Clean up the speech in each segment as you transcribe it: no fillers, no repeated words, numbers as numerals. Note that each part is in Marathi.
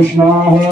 Krishna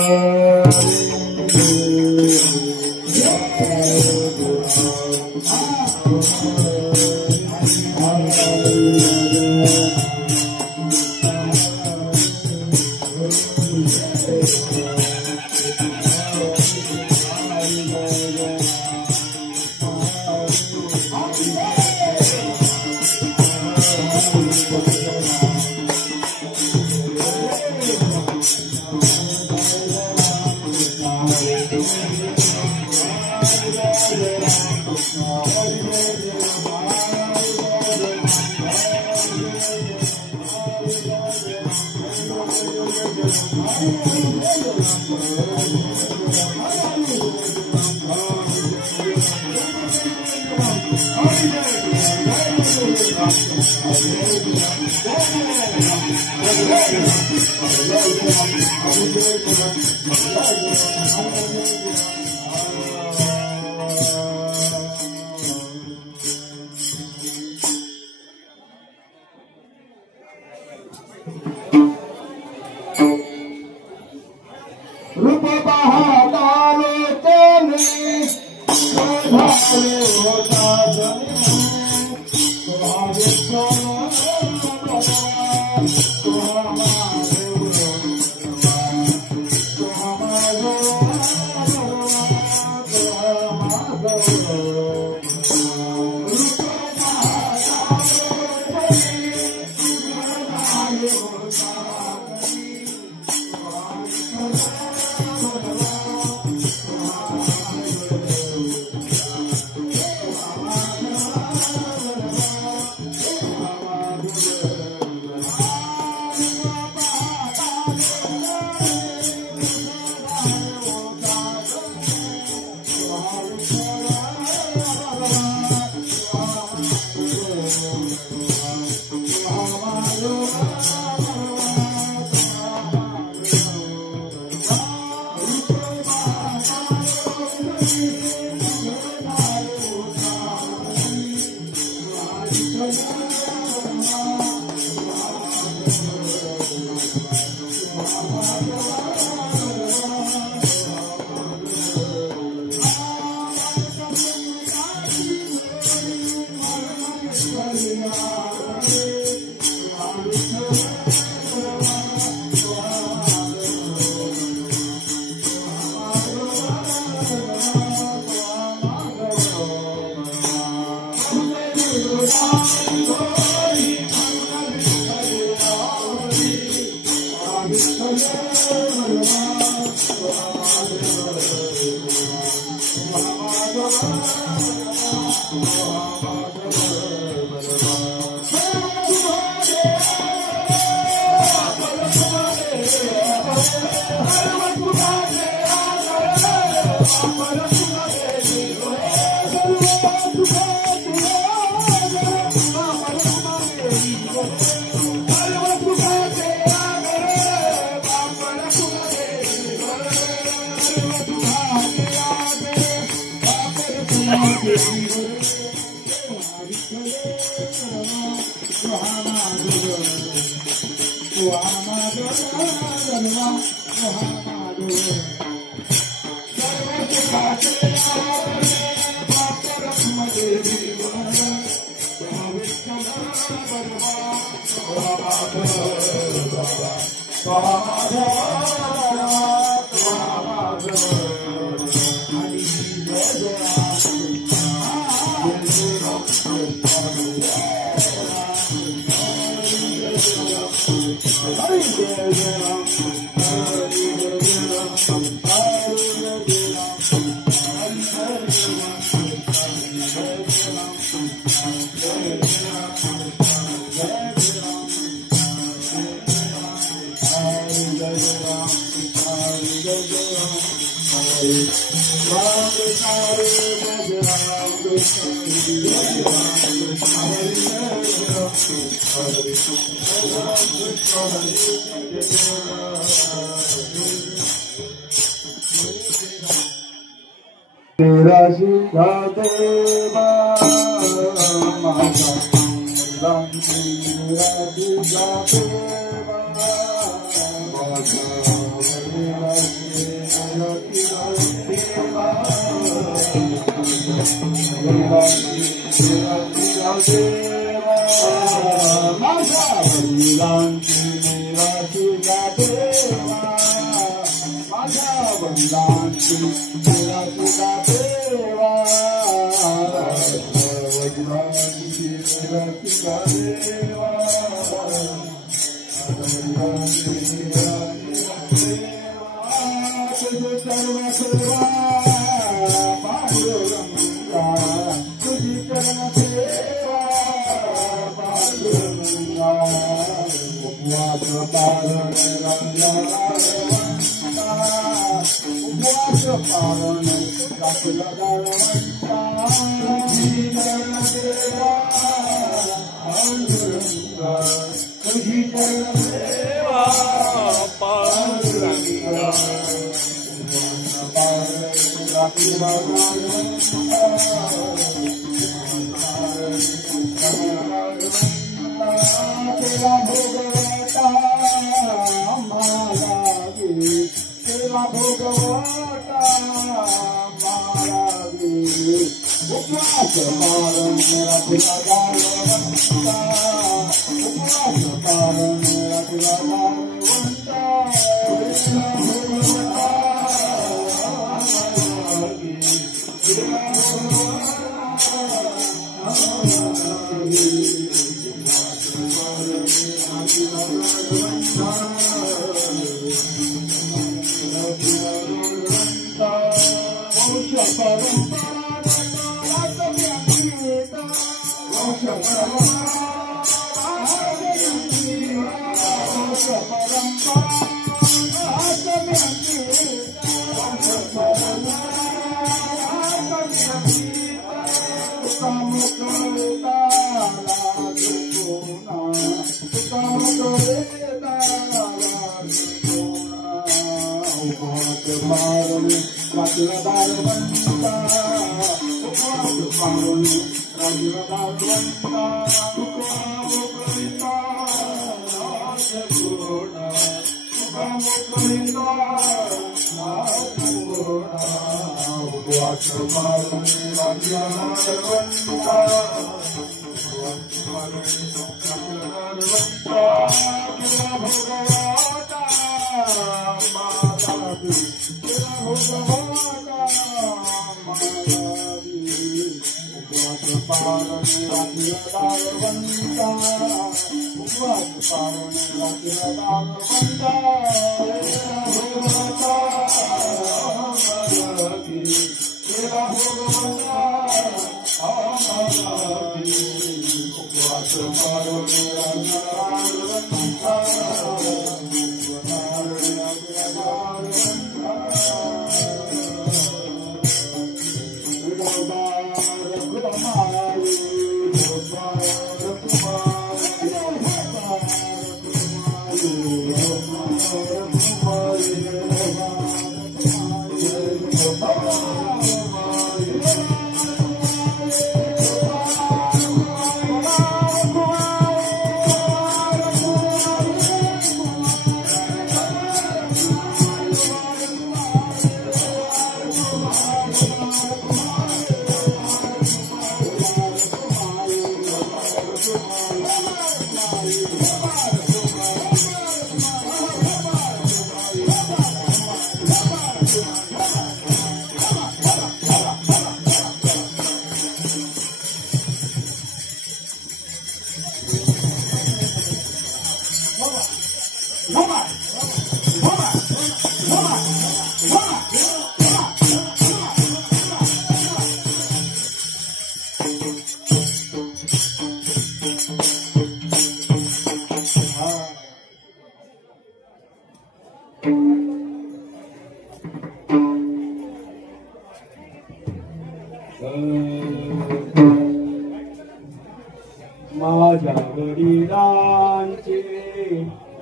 माझ्या वडिलांचे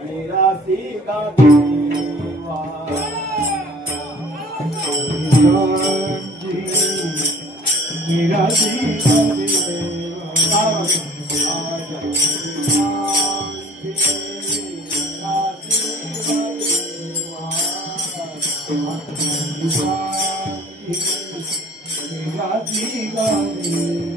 निरासिका देवा निरासिका देवा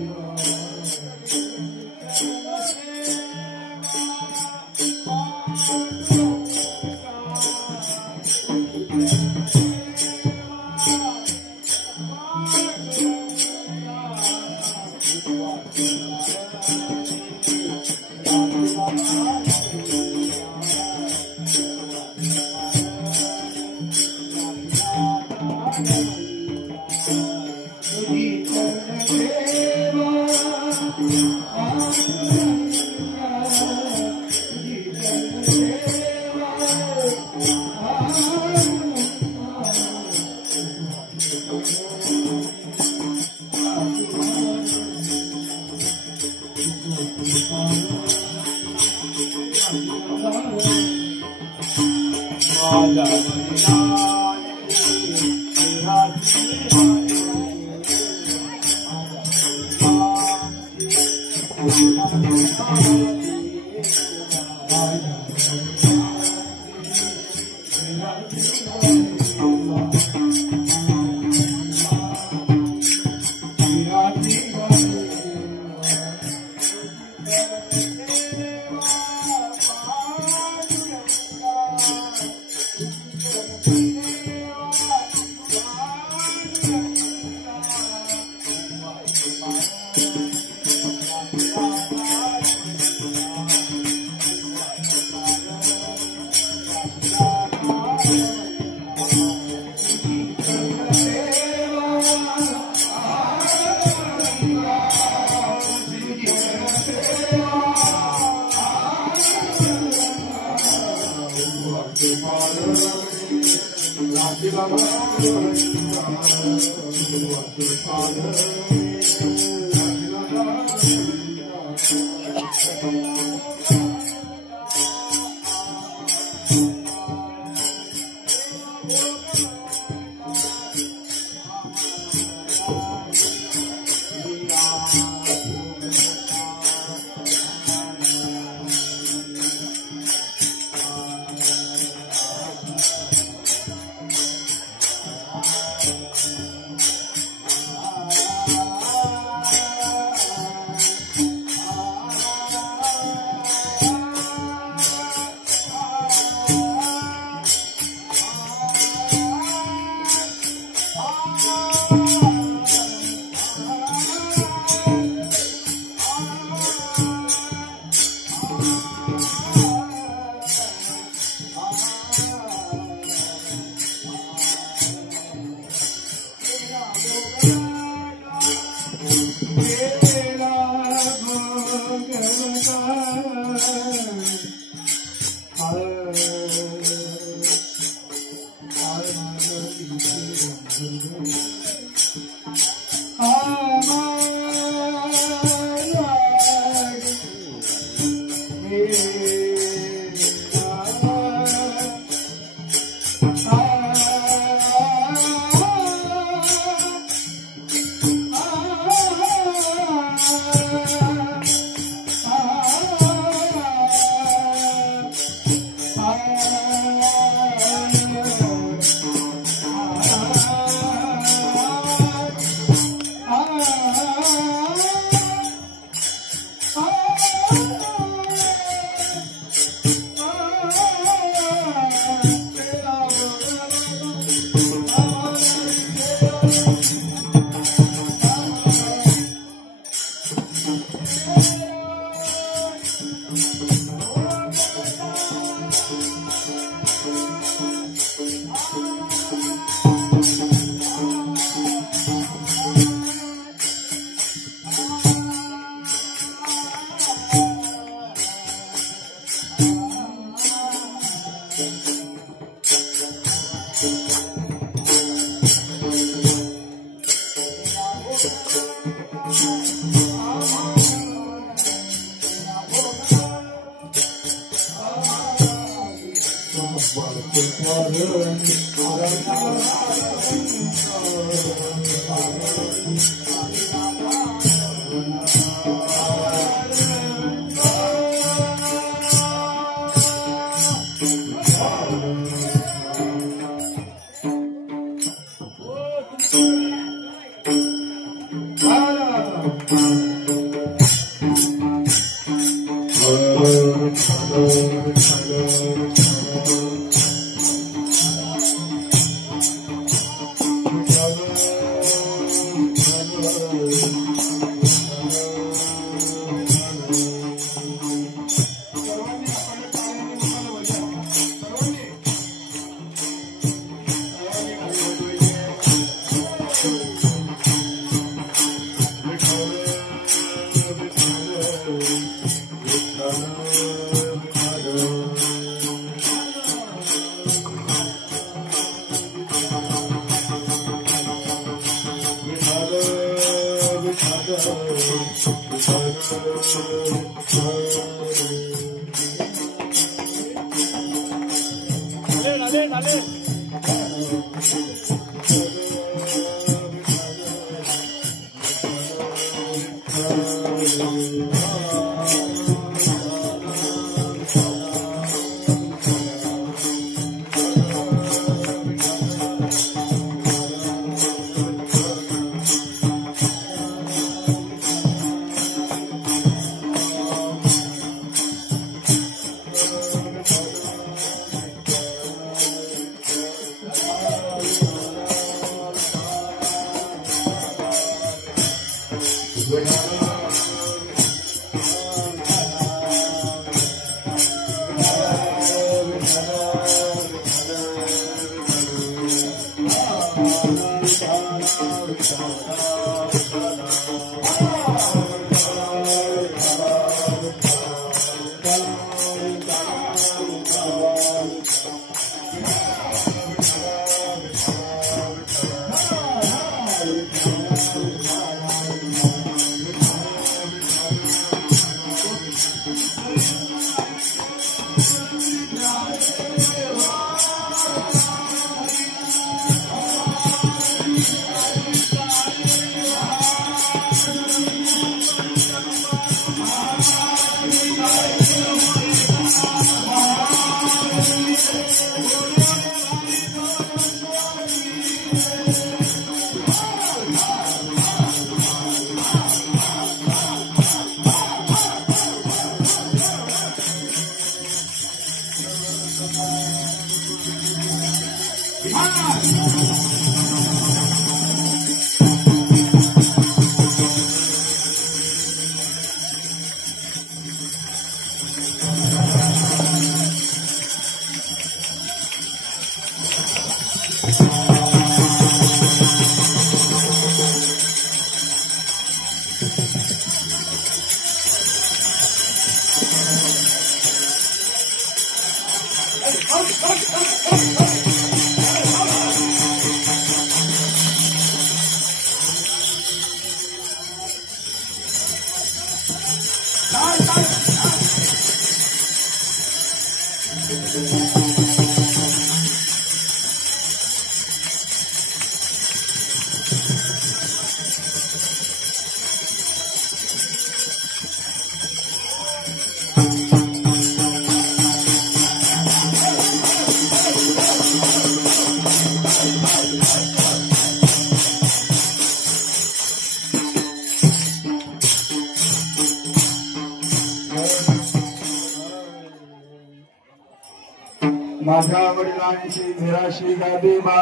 माझ्या वडिलांची निराशी गादी बा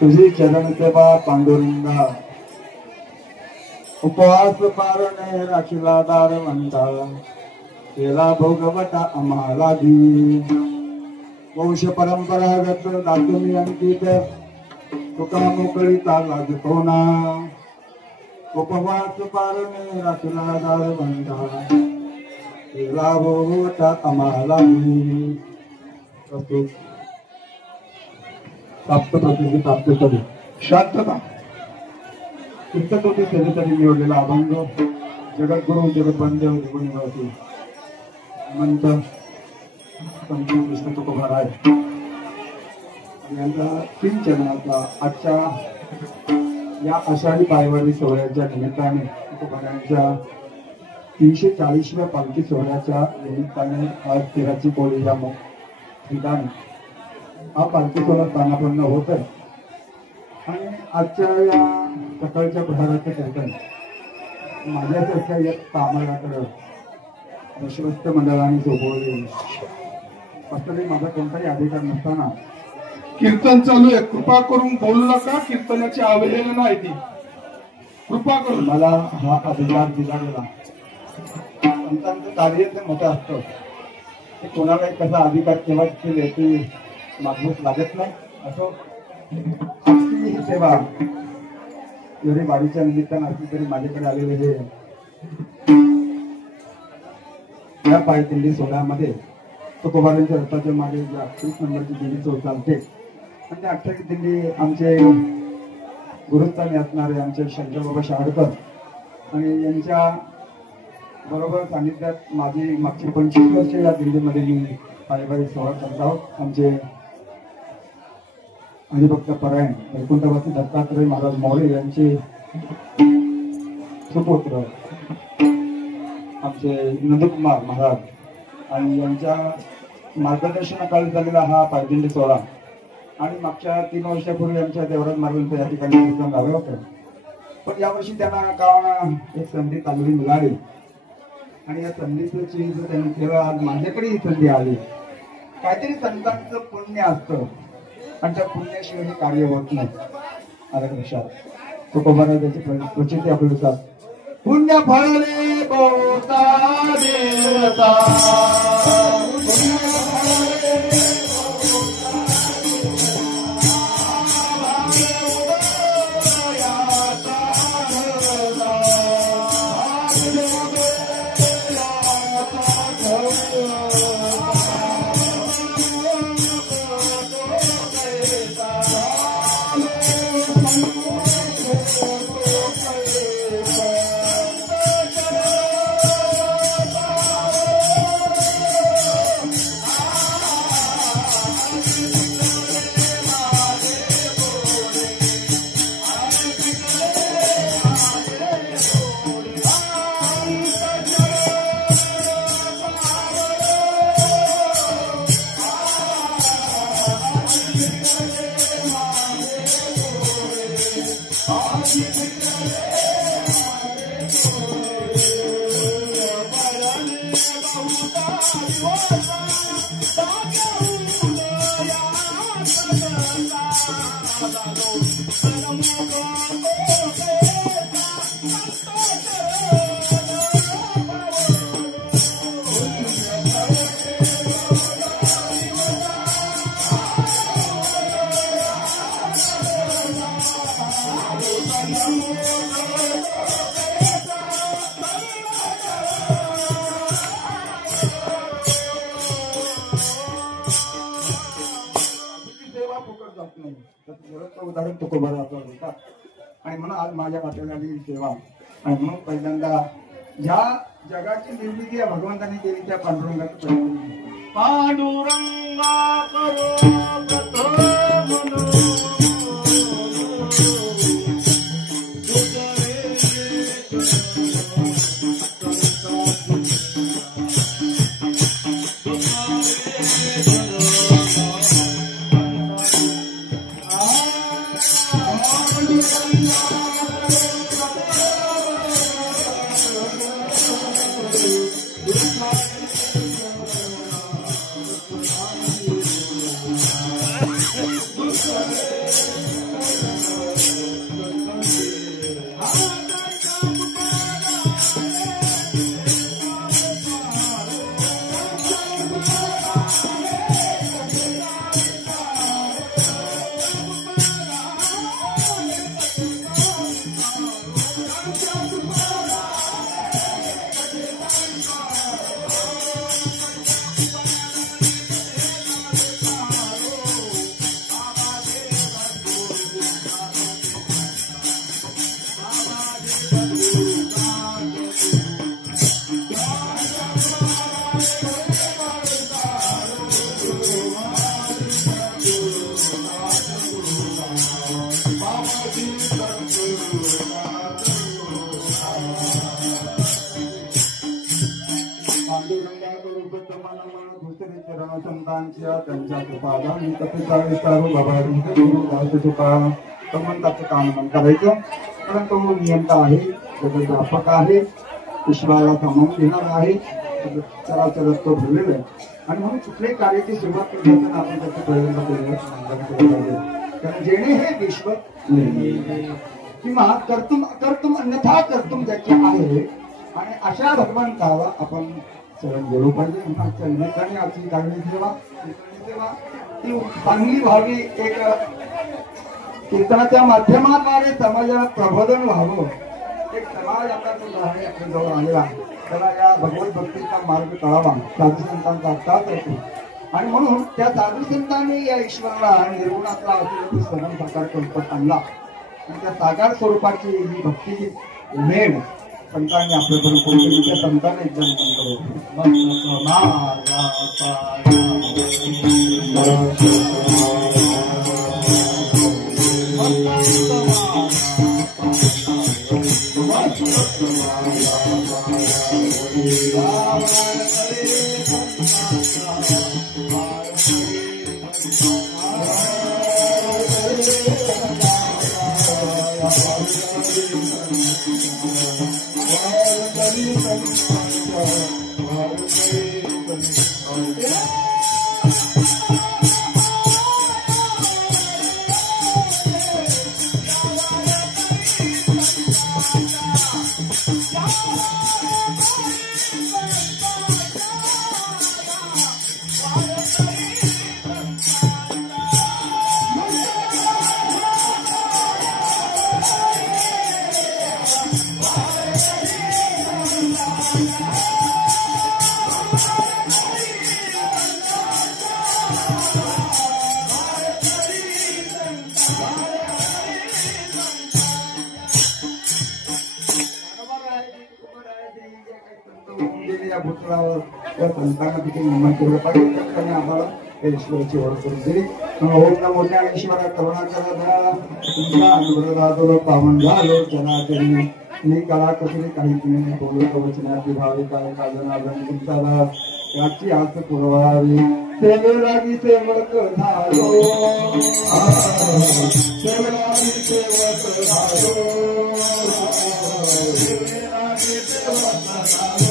तुझी चरण कृपा पांडुरंगा उपवास पारणे राखीला दार म्हणता केला भोगवटा आम्हाला दी वंश परंपरागत दातुमी अंकित तुका मोकळीचा लागतो ना उपवास पारणे राखीला दार म्हणता केला भोगवटा आम्हाला दी प्राप्त प्रतिनिधी प्राप्त करू शांतता पुस्तकोटी सेवेसाठी निवडलेला अभंग जगद्गुरु जगतबंधव निवडती मंत पंचवीस कृष्ण तुकोबा राय यांचा 3 चरणातला आजच्या या आषाढी पायवारी सोहळ्याच्या निमित्ताने तुकोबारायांच्या 340व्या पालखी सोहळ्याच्या निमित्ताने आज तिराची कोळी या ठिकाणी हा पालखी सोहळा स्थानापन्न होत आहे आणि आजच्या या सकाळच्या प्रहाराचं कीर्तन माझ्यासारख्या या कामाकडं विश्वस्त मंडळाने सोपवले असं माझा कोणताही अधिकार नसताना कीर्तन चालू आहे, कृपा करून बोलू नका. कीर्तनाची अवहेलना आहे ती, कृपा करून. मला हा अधिकार दिला गेला. संतांचं कार्य ते मोठं असतं, ते कोणाला कसा अधिकार केव्हा केले ते मागूच लागत नाही. असो आजची ही सेवा एवढी वारीच्या निमित्तानं असली तरी माझ्याकडे आलेले हे या पायदिंडी सोहळ्यामध्ये तुकोबारांच्या रथाच्या मागे जे 38 नंबरची दिंडी चौक चालते आणि त्या 28 दिंडी आमचे गुरुस्थानी असणारे आमचे शंकरबाबा शाहडकर आणि यांच्या बरोबर सानिध्यात माझी मागची 25 वर्ष या दिंडीमध्ये मी पायवारी सोहळा करत आहोत. आमचे हरिभक्त परायण वैकुंठवासी दत्तात्रय महाराज मोरे यांचे सुपुत्र आमचे नंदकुमार महाराज आणि यांच्या मार्गदर्शनाखाली झालेला हा पायदिंडी सोहळा आणि मागच्या 3 वर्षापूर्वी आमच्या देवराज महाराजांचं या ठिकाणी कीर्तन झालं होतं. पण यावर्षी त्यांना का एक संधी चांगली मिळाली आणि या संधीचं चीज त्यांनी केलं. आज माझ्याकडे ही संधी आली. काहीतरी संतांचं पुण्य असतं आणि त्या पुण्याशिवाय हे कार्य होत नाही. आलं लक्षात. तुकोबाराय त्याची प्रचिती आपल्यानुसार पुण्य फळले बोता देवता उदाहरण तुकोबारा होता आणि म्हणून आज माझ्या वाट्याला आली सेवा आणि म्हणून पहिल्यांदा ज्या जगाची निर्मिती या भगवंतांनी केली त्या पांडुरंगाचं पांडुरंगा करो चरण संतांच्या त्यांच्या कृपादान कथेचा विस्तारू बाबा तुका संबंधाचं काम करायचं. परंतु नियम काय आहे, जगद्व्यापक आहे, विश्वाला सामावून घेणार आहे, चराचर तो भरलेला आहे. आणि म्हणून कुठल्याही कार्याची सुरुवात करताना आपण त्याचे प्रयत्न केले. कारण जेणे हे विश्व किंवा कर्तुम अकर्तुम अन्यथा कर्तुम ज्याचे आहे. आणि अशा भगवंताला आपण चरण गेलो पाहिजे. चरणाने आपली लागणी सेवा ती चांगली व्हावी. एक कीर्तनाच्या माध्यमाद्वारे समाजाला प्रबोधन व्हावं. एक समाज आता आपल्याजवळ आलेला आहे, त्याला या भगवत भक्तीचा मार्ग कळावा, साधू संतांचा अर्थात येतो. आणि म्हणून त्या साधू संतांनी या ईश्वराला निर्गुणातला असलेला स्वयं साकार कल्पत आणला. आणि त्या साकार स्वरूपाची ही भक्तीची मेळ संतांनी आपल्यापर्यंत पोहोचली. त्या संतांनी एकदम भूतलावर त्या संतांना तिथे नमन केलं पाहिजे. त्याने आम्हाला ईश्वराची ओळख करून दिली. ओम नमो ज्ञानेश्वरा करुणाकरा तुमचा अनुग्रह पावन झालो जनार्दनी. मी कळा कसली काही तुम्ही बोलत वचनाची भावी काय काजनार्दन तुमचा याची आस पुरवावी. सेवेलागी सेवक झालो, सेवेलागी सेवक झालो, सेवेलागी सेवक झालो.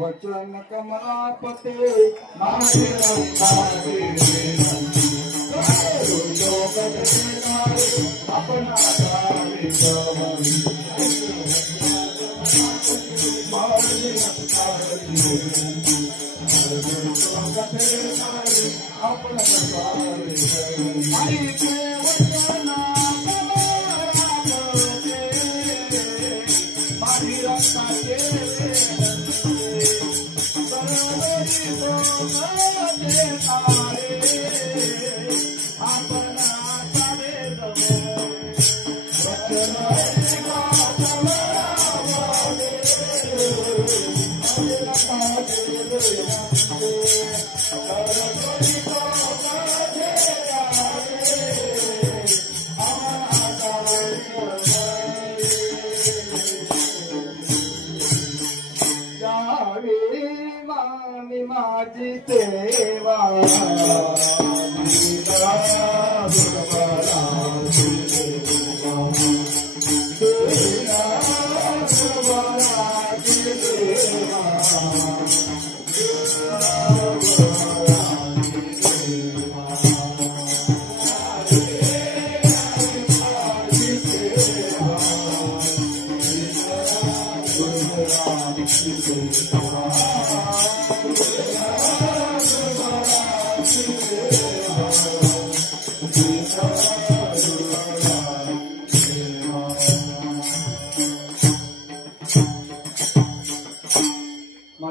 वचन कमलापते माझे माझी सेवा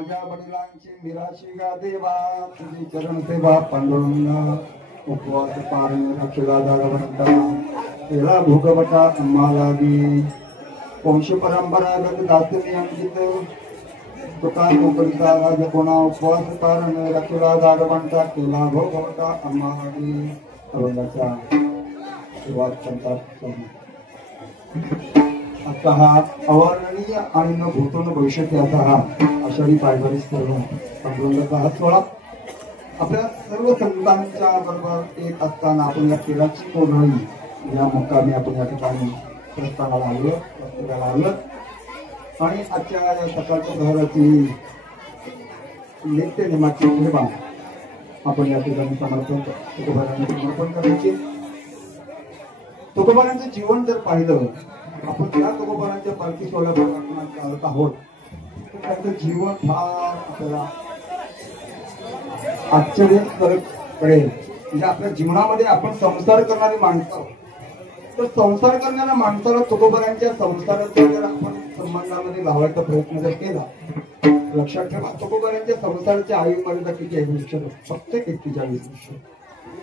तुझ्या वडिलांची निराशी गा देवा, तुझी चरण सेवा पांडुरंग उपवास पारण रक्षला दाडवंता तेला भोगवटा आम्हाला बी वंश परंपरागत दासनी अंकित तुका नोकरीचा राज कोणा उपवास पारण रक्षला दाडवंता केला भोगवटा आम्हाला बी अभंगाचा सुरुवात करतात. आता हा अवर्णनीय आणि न भूतो न भविष्याचा हा आषाढी पायवारी सर्व पांडुरंगाचा हा सोहळा आपल्या सर्व संतांच्या बरोबर एक असताना आपण या तेलाची कोरळी या मुक्कामी आपण या ठिकाणी प्रस्थानाला आलो आणि आजच्या या सकाळच्या घराची नित्य नियमाची सेवा आपण या ठिकाणी समर्पण करायची. तुकोबारांचं जीवन जर पाहिलं आपण त्या तुकोबारांच्या पालखी सोहळ्याबरोबर चालत आहोत, त्यांचं जीवन फार आपल्याला आश्चर्यकारक कळेल. म्हणजे आपल्या जीवनामध्ये आपण संसार करणारी माणसं, तर संसार करणाऱ्या माणसाला तुकोबारांच्या संसाराचा जर आपण संबंधामध्ये लावायचा प्रयत्न जर केला, लक्षात ठेवा तुकोबारांच्या संसाराच्या आयु मर्यादा किती आहे? फक्त 41 वर्ष.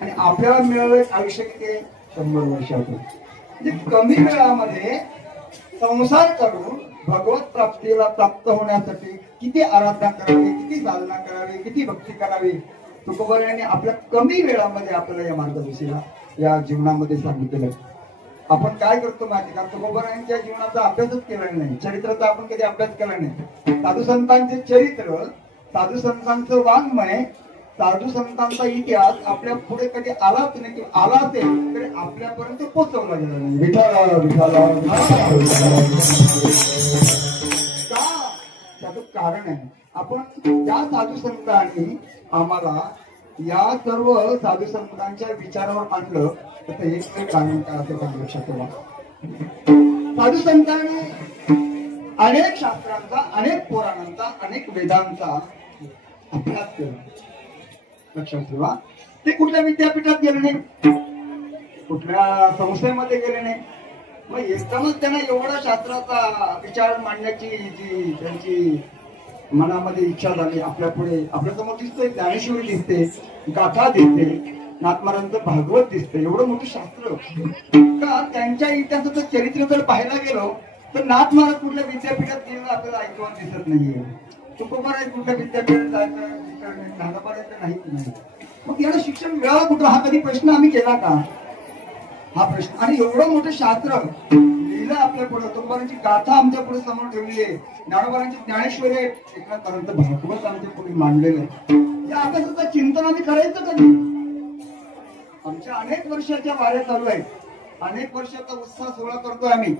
आणि आपल्याला मिळालं आयुष्य किती आहे? 100 वर्षाचं. म्हणजे कमी वेळामध्ये संसार करून भगवत प्राप्तीला प्राप्त होण्यासाठी किती आराधना करावी, किती साधना करावी, किती भक्ती करावी, तुकोबारांनी आपल्या कमी वेळामध्ये आपल्याला या मार्गदर्शनाला या जीवनामध्ये सांगितलेलं. आपण काय करतो माहिती का? तुकोबारांच्या जीवनाचा अभ्यासच केला नाही, चरित्राचा आपण कधी अभ्यास केला नाही. साधू संतांचे चरित्र, साधू संतांचं वाङ्मय, साधू संतांचा इतिहास आपल्या पुढे कधी आलाच नाही, किंवा आला असेल तरी आपल्यापर्यंत पोहोचवला गेला नाही. त्याचं कारण आहे आपण त्या साधू संतांनी आम्हाला या सर्व साधू संतांच्या विचारावर आणलं. तर एक कारण काय असं पण लक्षात ठेवा, साधू संतांनी अनेक शास्त्रांचा, अनेक पुराणांचा, अनेक वेदांचा अभ्यास केला. लक्षात ठेवा, ते कुठल्या विद्यापीठात गेले नाही, कुठल्या संस्थेमध्ये गेले नाही. मग एकदमच त्यांना एवढा शास्त्राचा विचार मांडण्याची जी त्यांची मनामध्ये इच्छा झाली, आपल्या पुढे आपल्या समोर दिसतोय, ज्ञानेश्वरी दिसते, गाथा दिसते, नाथमारांचं भागवत दिसते, एवढं मोठं शास्त्र का त्यांच्या इतिहासाचं चरित्र जर पाहायला गेलो तर नाथ महाराज कुठल्या विद्यापीठात गेलेलं आपल्याला ऐकून दिसत नाहीये. तुकोबाराय कुठल्या विद्यापीठात जायचं नाही. मग याला शिक्षण मिळावं कुठं, हा कधी प्रश्न आम्ही केला का? हा प्रश्न. आणि एवढं मोठं शास्त्र लिहिलं आपल्या पुढे, तुकोबारांची गाथा आमच्या पुढे समोर ठेवली आहे, ज्ञानोबारांची ज्ञानेश्वरी एकापर्यंत भागवत आमच्या पुढे मांडलेलं आहे. या अभ्यासाचं चिंतन आम्ही करायचं कधी? आमच्या अनेक वर्षाच्या वाऱ्या चालू आहेत, अनेक वर्षाचा उत्साह सोहळा करतोय आम्ही.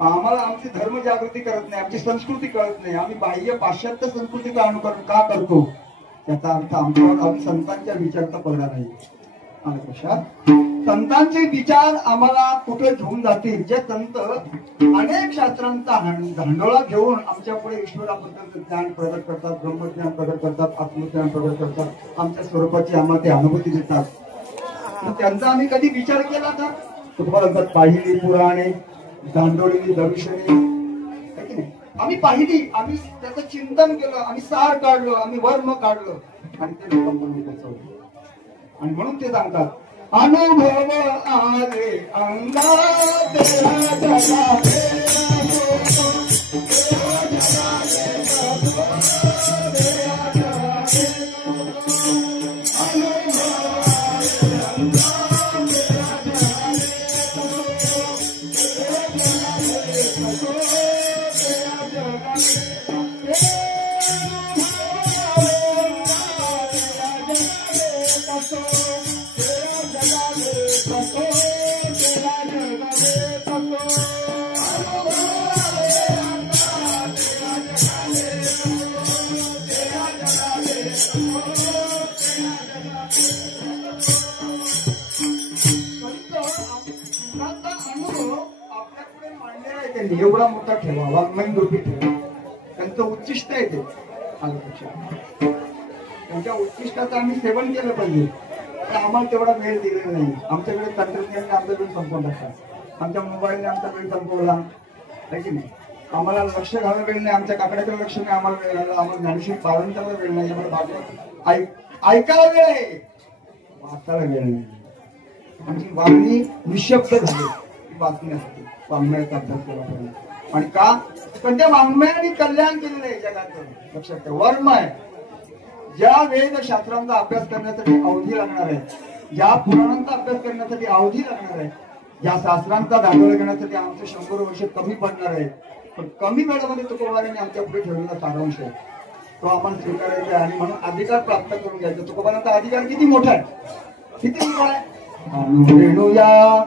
आम्हाला आमची धर्म जागृती करत नाही, आमची संस्कृती कळत नाही, आम्ही बाह्य पाश्चात्य संस्कृतीचं अनुकरण का करतो? याचा अर्थ आमच्यावर आम्ही संतांच्या विचाराचा पडला नाही. संतांचे विचार आम्हाला कुठे घेऊन जातील? जे संत अनेक शास्त्रांचा धांडोळा घेऊन आमच्या पुढे ईश्वराबद्दल ज्ञान प्रगट करतात, ब्रह्मज्ञान प्रगट करतात, आत्मज्ञान प्रगट करतात, आमच्या स्वरूपाची आम्हाला ते अनुभूती देतात. त्यांचा आम्ही कधी विचार केला का? तुम्हाला पाहिली पुराणे, धांडोळी दर्शने आम्ही पाहिली, आम्ही त्याचं चिंतन केलं, आम्ही सार काढलं, आम्ही वर्म काढलं आणि ते लोकांपर्यंत पोहोचवलं. आणि म्हणून ते सांगतात, अनुभव आले अंगात एवढा मोठा ठेवा, वाङ्मयीन रूपी ठेवा. त्यांचं उच्चिष्ट आहे ते. त्यांच्या उच्चिष्टाचं आम्ही सेवन केलं पाहिजे. आम्हाला तेवढा वेळ दिलेला नाही. आमच्याकडे तंत्रज्ञानाने आमचा वेळ संपवून टाकला, आमच्या मोबाईलने आमचा वेळ संपवला आहे की नाही. आम्हाला लक्ष घालायला वेळ नाही, आमच्या काकड्याकडे लक्ष नाही, आम्हाला वेळ घालायला, आम्हाला ज्ञानेश्वर बाबांच्यावर वेळ नाही, आम्हाला भागवत ऐकायला वेळ आहे, वाचायला वेळ नाही. आमची वागणी निशब्द झाली, बातमी असते वाङ्मयाचा अभ्यास केला पाहिजे. आणि का पण त्या वाङ्मयाने कल्याण केलेलं आहे जगाचं. लक्षात ठेवा, वर्मय ज्या वेद शास्त्रांचा अभ्यास करण्यासाठी अवधी लागणार आहे, ज्या पुराणांचा अभ्यास करण्यासाठी अवधी लागणार आहे, ज्या शास्त्रांचा दाखला घेण्यासाठी आमचे 100 वर्ष कमी पडणार आहे, पण कमी वेळामध्ये तुकोबारांनी आमच्या पुढे ठेवलेला सारांश आहे, तो आपण स्वीकारायचा आणि म्हणून अधिकार प्राप्त करून घ्यायचा. तुकोबारांचा अधिकार किती मोठा आहे, किती मोठा आहे. रेणूया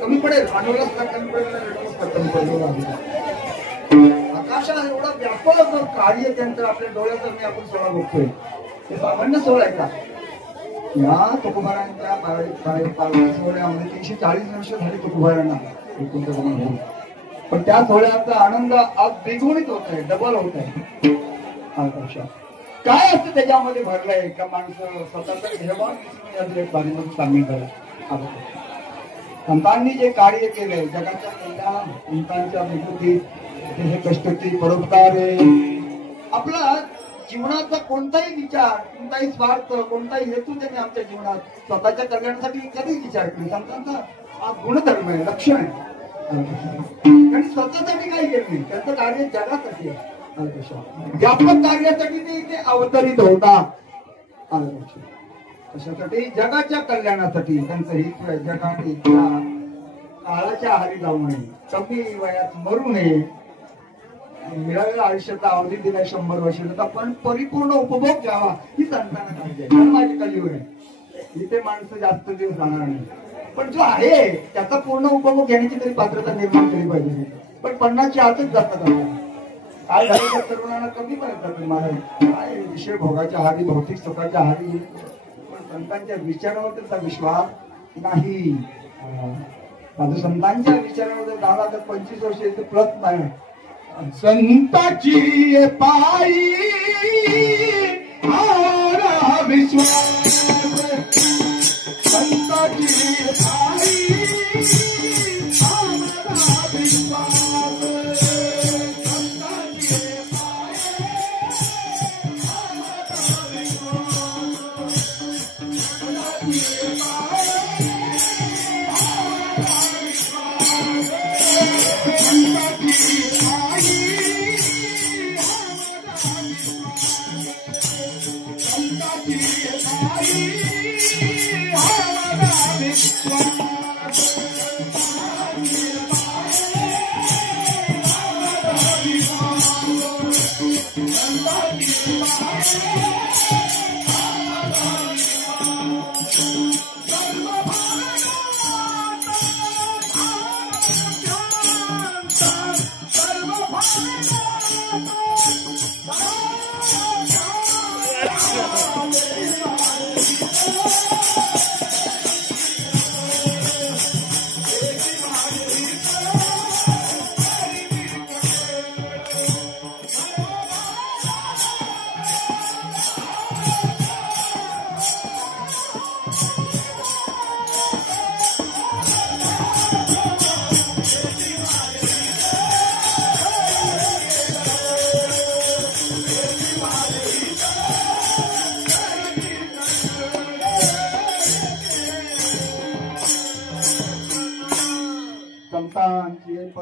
कमी पडेल, आकाशात एवढा व्यापक कार्य त्यांचं आपल्या डोळ्याचं मी आपण सोहळा बघतोय, ते सामान्य सोहळा आहे का? या तुकोबारांच्या सोहळ्यामध्ये 340 वर्ष झाली तुकोबारांना, पण त्या सोहळ्याचा आनंद आज द्विगुणित होत आहे, डबल होत आहे. काय असतं त्याच्यामध्ये भरलंय का माणसं स्वतःचा घेवा बारीमध्ये सामील झाला. संतांनी जे कार्य केलंय जगाच्या कल्याण, संतांच्या विभूती, हे कष्टची परोपकार, आपला जीवनाचा कोणताही विचार, कोणताही स्वार्थ, कोणताही हेतू त्यांनी आमच्या जीवनात स्वतःच्या कल्याणासाठी कधी विचार केला. संतांचा हा गुणधर्म आहे, लक्षण आहे. आणि स्वतःसाठी काही केलं नाही, त्यांचं कार्य जगासाठी आहे. व्यापक कार्यासाठी ते इथे अवतरित होता. कशासाठी? जगाच्या कल्याणासाठी. त्यांचं हित आहे, जगाने काळाच्या आहारी जाऊ नये, कमी वयात मरू नये, मिळालेल्या आयुष्याचा अवधी दिला 100 वर्ष, पण परिपूर्ण उपभोग घ्यावा ही संतांना पाहिजे. माझी कलियुग आहे, इथे माणसं जास्त दिवस जाणार नाही, पण जो आहे त्याचा पूर्ण उपभोग घेण्याची तरी पात्रता निर्माण केली पाहिजे. पण 50च्या आतच जातात काय झालं, तरुणांना कमी पडतात महाराज, काय विषय भोगाच्या आहारी, भौतिक सुखाच्या आहारी, पण संतांच्या विचारावर त्याचा विश्वास नाही. माझं संतांच्या विचारावर झाला तर 25 वर्ष प्लस नाही. संताची पायी आरा विश्वास, संताची पायी आरा विश्वास,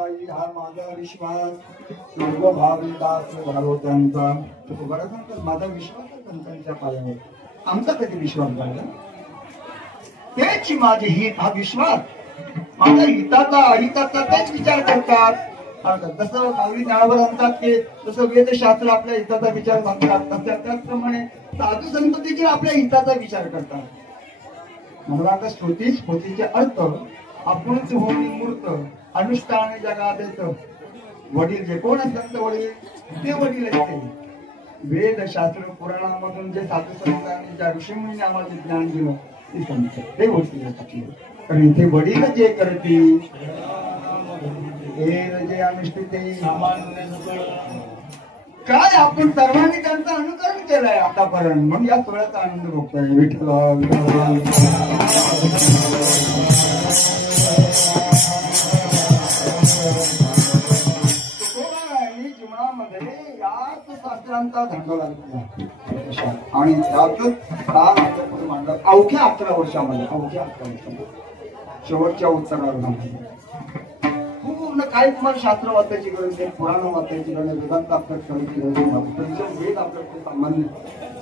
आई हा माझा विश्वास सर्वभावी दास झालो त्यांचा. बरं सांगतात माझा विश्वास आहे संतांच्या पायावर. आमचा कधी विश्वास झाला? तेच माझे हित हा विश्वास. माझ्या हिताचा अहिताचा तेच विचार करतात. जसं माऊली ज्ञानावर म्हणतात की जसं वेदशास्त्र आपल्या हिताचा विचार सांगतात त्याचप्रमाणे साधू संत देखील आपल्या हिताचा विचार करतात. म्हणून आता स्मृतीचे अर्थ आपणच होणी मूर्त अनुष्ठान जगात येत. वडील जे कोण असतात वडील ते वडील असते. वेद शास्त्र पुराणामधून जे साधू संतांनी ज्या ऋषीमुनी आम्हाला ज्ञान दिलं ते संत ते वडील असतात. कारण इथे वडील जे करतील हे जे अनुष्ठित काय आपण सर्वांनी त्यांचं अनुकरण केलंय आतापर्यंत. म्हणून या सोहळ्याचा आनंद भोगतोय. विठ्ठल जीवनामध्ये याच शास्त्रांचा धंदा लागला आणि त्यातच मांडला अवघ्या 11 वर्षामध्ये शेवटच्या उत्तरार्धामध्ये पूर्ण काय तुम्हाला शास्त्र वाचायची गरज नाही, पुराण वाचायची गरज नाही, वेदांत अभ्यास करायची गरज नाही. पंचवेद आपल्याकडे सामान्य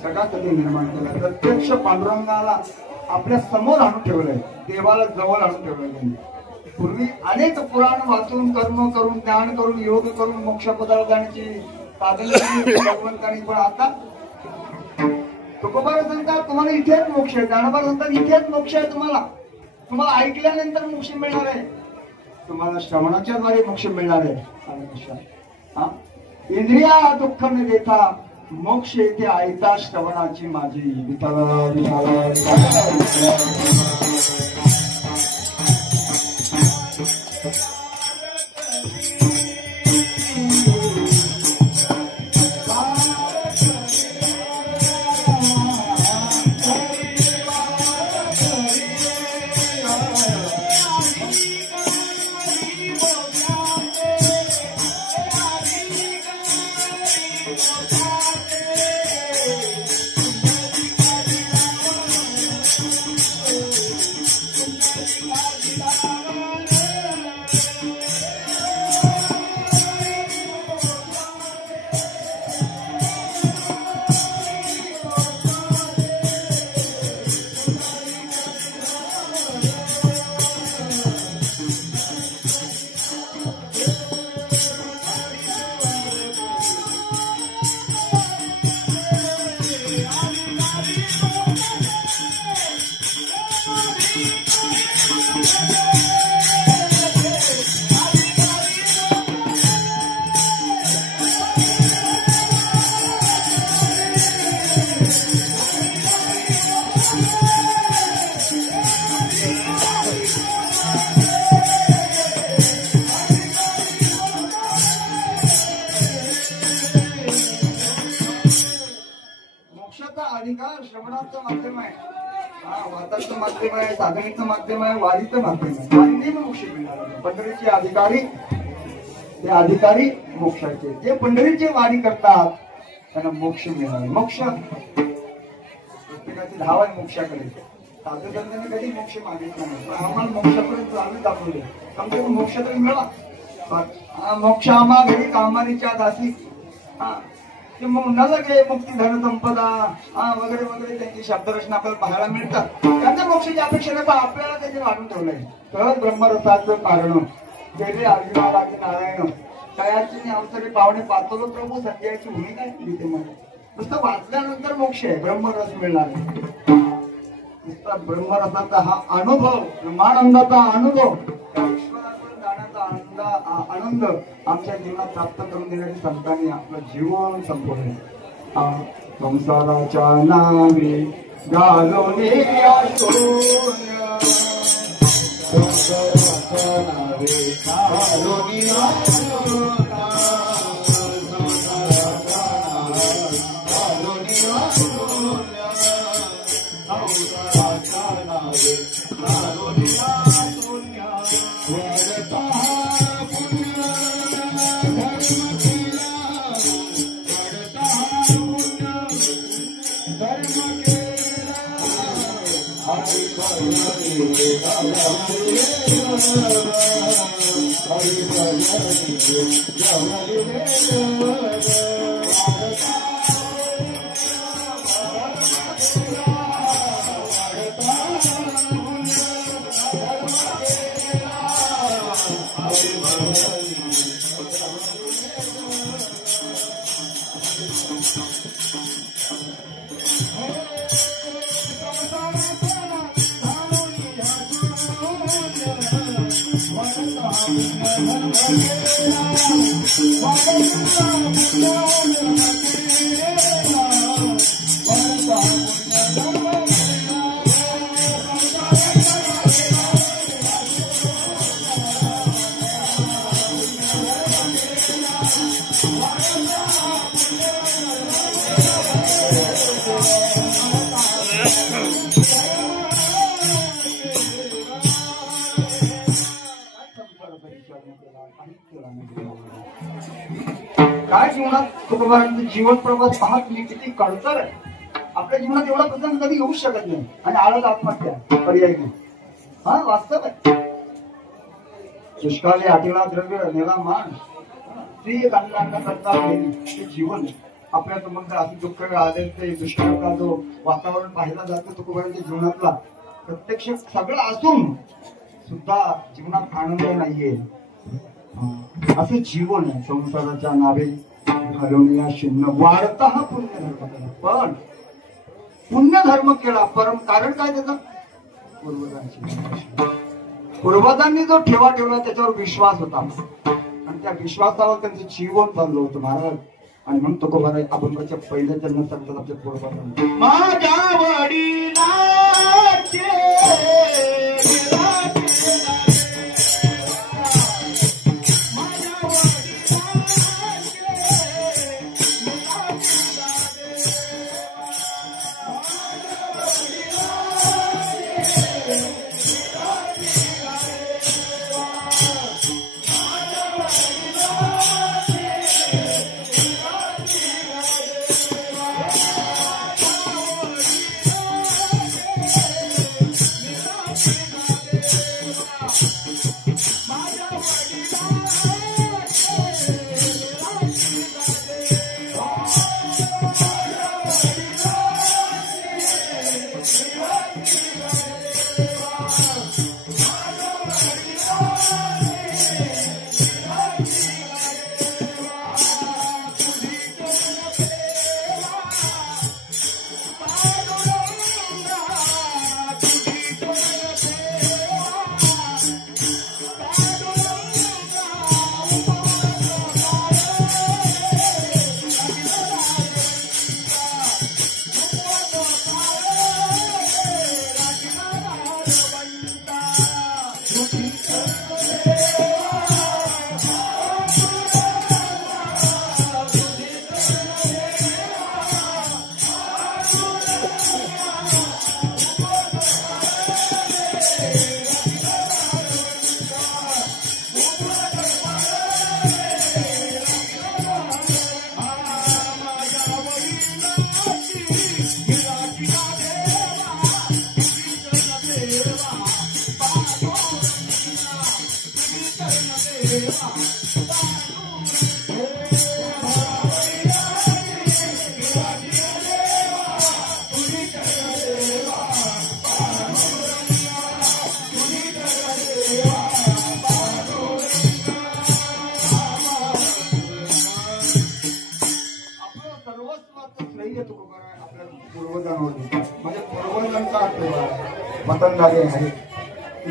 सगळा कधी निर्माण केला. प्रत्यक्ष पांडुरंगाला आपल्या समोर आणून ठेवलंय, देवाला जवळ आणून ठेवलंय. पूर्वी अनेक पुराण वाचून कर्म करून ज्ञान करून योग करून मोक्ष पदार्थांची साधन भगवंतांनी. पण आता तुकोबा सांगतात तुम्हाला इथेच मोक्ष आहे. ज्ञानोबा सांगतात इथेच मोक्ष आहे. तुम्हाला ऐकल्यानंतर मोक्ष मिळणार आहे. तुम्हाला श्रवणाच्या द्वारे मोक्ष मिळणार आहे. इंद्रिया दुःख न देता मोक्ष येथे ऐता श्रवणाची माझी. अधिकार श्रवणाचं माध्यम आहे, वाचाचं माध्यम आहे, साधनेचं माध्यम आहे, वारीचं माध्यम आहे. वारीने मोक्ष मिळाला. पंढरीचे अधिकारी ते अधिकारी मोक्षाचे. जे पंढरीची वारी करतात त्यांना मोक्ष मिळाला. मोक्ष प्रत्येकाची धाव आहे मोक्षाकडे. साधू संतांनी कधी मोक्ष मागितला नाही. आम्हाला मोक्षापर्यंत आम्ही दाखवले. आमच्याकडून मोक्ष तरी मिळाला. मोक्ष आम्हा घरी कामारीच्या दासी नलगे मुक्ती धन संपदा वगैरे वगैरे त्यांची शब्दरचना आपल्याला पाहायला मिळतात. त्यांच्या मोक्षाची अपेक्षा नाही, पण आपल्याला त्याचे वाढून ठेवलंय. तर ब्रह्मरसाचं कारण गेले अर्जुना लागे नारायण तयाची अवसरे पावणे पाचलो प्रभू संजयाची भूमिका आहे ते मध्ये. नुसतं वाचल्यानंतर मोक्ष आहे, ब्रह्मरस मिळणार. नुसता ब्रह्मरसाचा हा अनुभव, ब्रह्मानंदाचा अनुभव, आनंद आमच्या जीवनात प्राप्त करून देण्यासाठी संतांनी आपलं जीवन संपवले. संसाराच्या नावे घालवणे काय जीवनात तुकोबारांचं जीवन प्रवास पहा तुम्ही किती कळतर आहे. आपल्या जीवनात एवढा प्रसंग कधी येऊ शकत नाही आणि आळत आत्महत्या पर्याय नाही. हा वास्तव आहे. दुष्काळी आठीला द्रव्य नेला मान स्त्री एक अन्नांना करता गेली हे जीवन आपल्या समोर अति दुःख आले ते दुष्काळाचा जो वातावरण पाहिला जातो तुकोबारांच्या जीवनातला प्रत्यक्ष सगळं असून सुद्धा जीवनात आनंद नाहीये. असं जीवन आहे. संसाराच्या नावे घालवण्या शून्य वाढता हा पुण्यधर्म केला. पण पुण्यधर्म केला परम कारण काय त्याचा पूर्वजांनी जो ठेवा ठेवला त्याच्यावर विश्वास होता आणि त्या विश्वासावर त्यांचं जीवन चाललं होतं महाराज. आणि म्हणून तो कोबा आपण त्याच्या पहिल्या जन्मात सांगतात आमच्या पूर्वजांना माझ्या वडिलांचे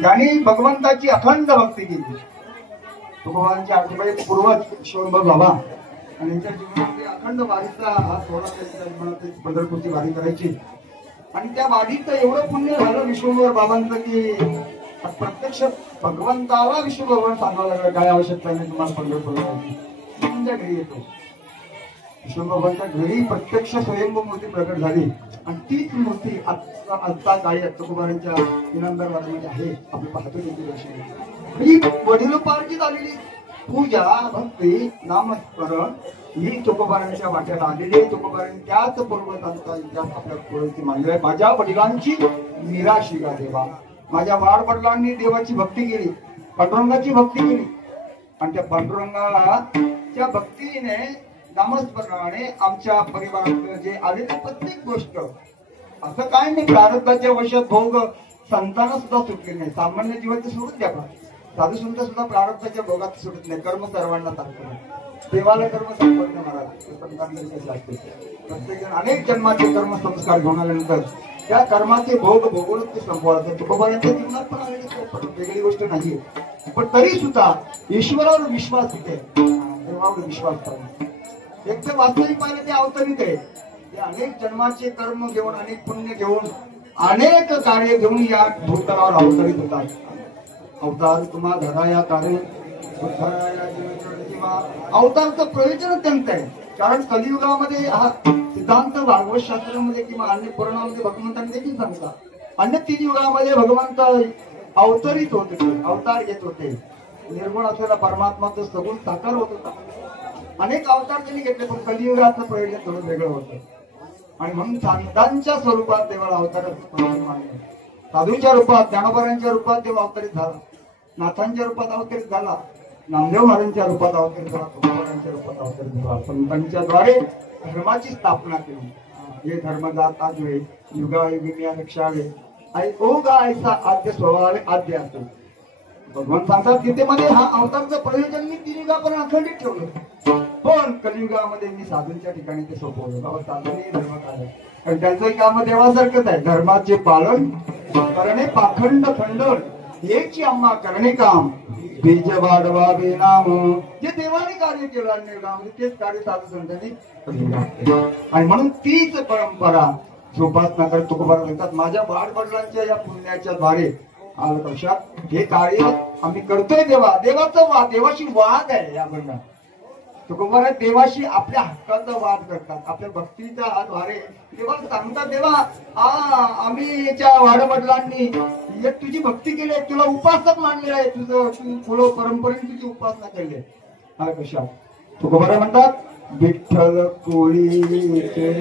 ज्यांनी भगवंताची अखंड भक्ती केली. तुकोबारांचे आजोबा पूर्वज ईश्वरंभर बाबा आणि त्यांच्या जीवनामध्ये अखंड वारीचा हा सोहळा त्यांच्या जीवनात पंढरपूरची वारी करायची आणि त्या वारीचं एवढं पुण्य झालं विश्वंभर बाबांचं की प्रत्यक्ष भगवंताला विश्वभगवान सांगायला लागलं काय आवश्यकता नाही तुम्हाला पंढरपूरला तुमच्या घरी येतो. विश्वंभरांच्या घरी प्रत्यक्ष स्वयंभू मूर्ती प्रकट झाली आणि तीच मूर्ती आता काही तुकोबारांच्या इनामदार वाड्यामध्ये आहे. आपण पाहतो ही वडिलोपार्जित आलेली पूजा भक्ती नामस्मरण ही तुकोबारांच्या वाट्यात आलेली आहे. तुकोबारांनी त्याच पूर्वजांचा इतिहास आपल्या पुढे मांडला आहे. माझ्या वडिलांची निराशी का देवा. माझ्या वाडवडिलांनी देवाची भक्ती केली, पांडुरंगाची भक्ती केली आणि त्या पांडुरंगाला त्या भक्तीने नामस्मरणाने आमच्या परिवारात जे आलेली प्रत्येक गोष्ट असं काय नाही प्रारब्धाच्या वशात भोग संतांना सुद्धा सुटले नाही. सामान्य जीवन ते सोडून द्या साधू संत सुद्धा प्रारब्धाच्या भोगात सुटत नाही. कर्म सर्वांना सांगतो देवाला कर्म संपन्न महाराज प्रत्येक जण अनेक जन्माचे कर्म संस्कार घेऊन आल्यानंतर त्या कर्माचे भोग भोगूनच ते संपवायचे. तुकोबारांच्या जीवनात पण आलेली वेगळी गोष्ट नाही. पण तरी सुद्धा ईश्वरावर विश्वास तिथे देवावर विश्वास पाहिजे. एक तर वास्तविक पाहिलं ते अवतरित आहे. ते अनेक जन्माचे कर्म घेऊन अनेक पुण्य घेऊन अनेक कार्य घेऊन या भूतलावर अवतरित होतात. अवतार तुम्हा धराया कार्य अवतारचं प्रयोजन त्यांचं आहे. कारण कलियुगामध्ये हा सिद्धांत भागवत शास्त्रामध्ये किंवा अन्य पुराणामध्ये भगवंतांनी देखील सांगतात अन्य 3 युगामध्ये भगवंत अवतरित होते अवतार घेत होते. निर्गुण असलेला परमात्माचं सगुण साकार होत होता. अनेक अवतार त्यांनी घेतले पण कलियुगाचं प्रयोजन थोडं वेगळं होतं आणि म्हणून संतांच्या स्वरूपात देवाला अवताराचं प्रयोजन मानलं. साधूच्या रूपात ज्ञानोबारांच्या रूपात देव अवतरित झाला. नाथांच्या रूपात अवतरित झाला. नामदेव महाराजांच्या रूपात अवतरित झाला. तुकोबारांच्या रूपात अवतरित झाला. संतांच्या द्वारे धर्माची स्थापना केली. हे धर्म जाता जो युगायुगी अपेक्षावे आई ओगा ऐसा आद्य स्वभाव आद्य असेल. भगवान सांगतात गीतेमध्ये हा अवतारचं प्रयोजन मी 3 युगापर्यंत अखंडित ठेवलं पण कलियुगामध्ये मी साधूंच्या ठिकाणी ते सोपवलं. बाबा साधूंनी धर्म काढला कारण त्यांचं काम देवासारखंच आहे. धर्माचे पालन करणे पाखंड खंडन हेची आम्हा करणे काम बीज वाढवा बेनाम जे देवाने कार्य केलं अन्य युगामध्ये तेच कार्य साधू संतांनी आणि म्हणून तीच परंपरा जोपासना करत तुकोबारा म्हणतात माझ्या वाडवडिलांच्या या पुण्याच्या द्वारे आलं लक्षात हे कार्य आम्ही करतोय. देवाशी वाद आहे. या बंधा तुकोबारा देवाशी आपल्या हक्काचा वाद करतात. आपल्या भक्तीच्या आधारे देवाला सांगतात देवा आम्ही याच्या वाडवडिलांनी तुझी भक्ती केली आहे तुला उपासक मानलेलं आहे तुझं तू परंपरेने तुझी उपासना केली आहे. कशा तुकोबारा म्हणतात विठ्ठल कोळी विठ्ठल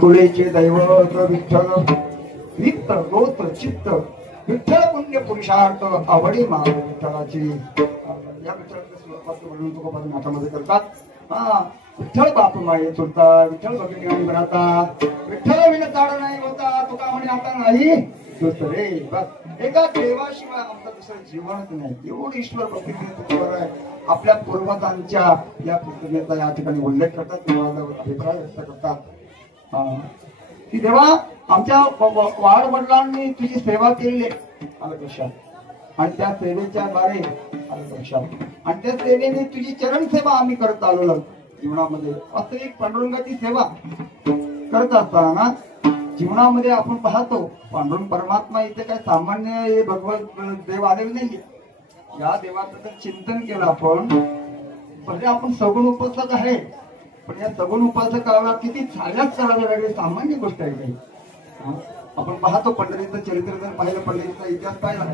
कुळेचे दैवत विठ्ठल वित्त गोत्र चित्त विठ्ठल पुण्य पुरुषार्थ आवडी माग विठ्ठलाची या विठ्ठल नाटामध्ये करतात. विठ्ठल बाप माये चुलता विठ्ठल भगिनी आणि बराता विठ्ठल विन ताड नाही होता तुका म्हणे आता नाही दुसरे बस एका देवाशिवाय आमचं दुसरं जीवनच नाही. एवढं ईश्वर भक्तीने आहे. आपल्या पूर्वजांच्या या पुस्तकाचा या ठिकाणी उल्लेख करतात, देवाला अभिप्राय व्यक्त करतात की देवा आमच्या वाड वडिलांनी तुझी सेवा केली आलं लक्षात, आणि त्या सेवेच्या द्वारे आलं लक्षात, आणि त्या सेवेने तुझी चरण सेवा आम्ही करत आलो जीवनामध्ये. वास्तविक पांडुरंगाची सेवा करत असताना जीवनामध्ये आपण पाहतो पांडुरंग परमात्मा इथे काय सामान्य भगवत देव आलेले नाही. या देवाचं जर चिंतन केलं आपण म्हणजे आपण सगुण उपासक आहे, पण या सगुण उपासकाला किती चालण्यास करावे लागेल सामान्य गोष्ट आहे काही. आपण पाहतो पंढरीचं चरित्र जर पाहिलं, पंढरीचा इतिहास पाहिला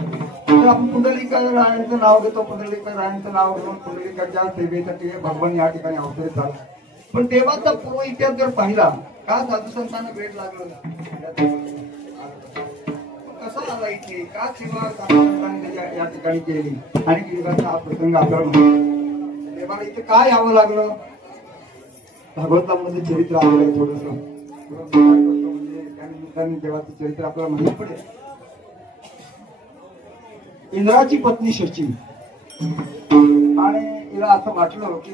तर आपण पुंडलिका रायांचं नाव घेतो. पुंडलिका रायांचं नाव घेऊन पुंडलिकाच्या सेवेसाठी भगवान या ठिकाणी अवतरित झाला. पण देवाचा पूर्व इतिहास जर पाहिला का साधू संतांना भेट लागला, कसा आला इथे, का सेवा साधू संतांनी या ठिकाणी केली, आणि युगाचा हा प्रसंग आपल्याला देवाला इथे काय यावं लागलं. भागवतामध्ये चरित्र आलेलं आहे थोडस, म्हणजे त्यानिमित्ताने देवाचं चरित्र आपल्याला माहित पडेल. इंद्राची पत्नी शची, आणि तिला असं वाटलं की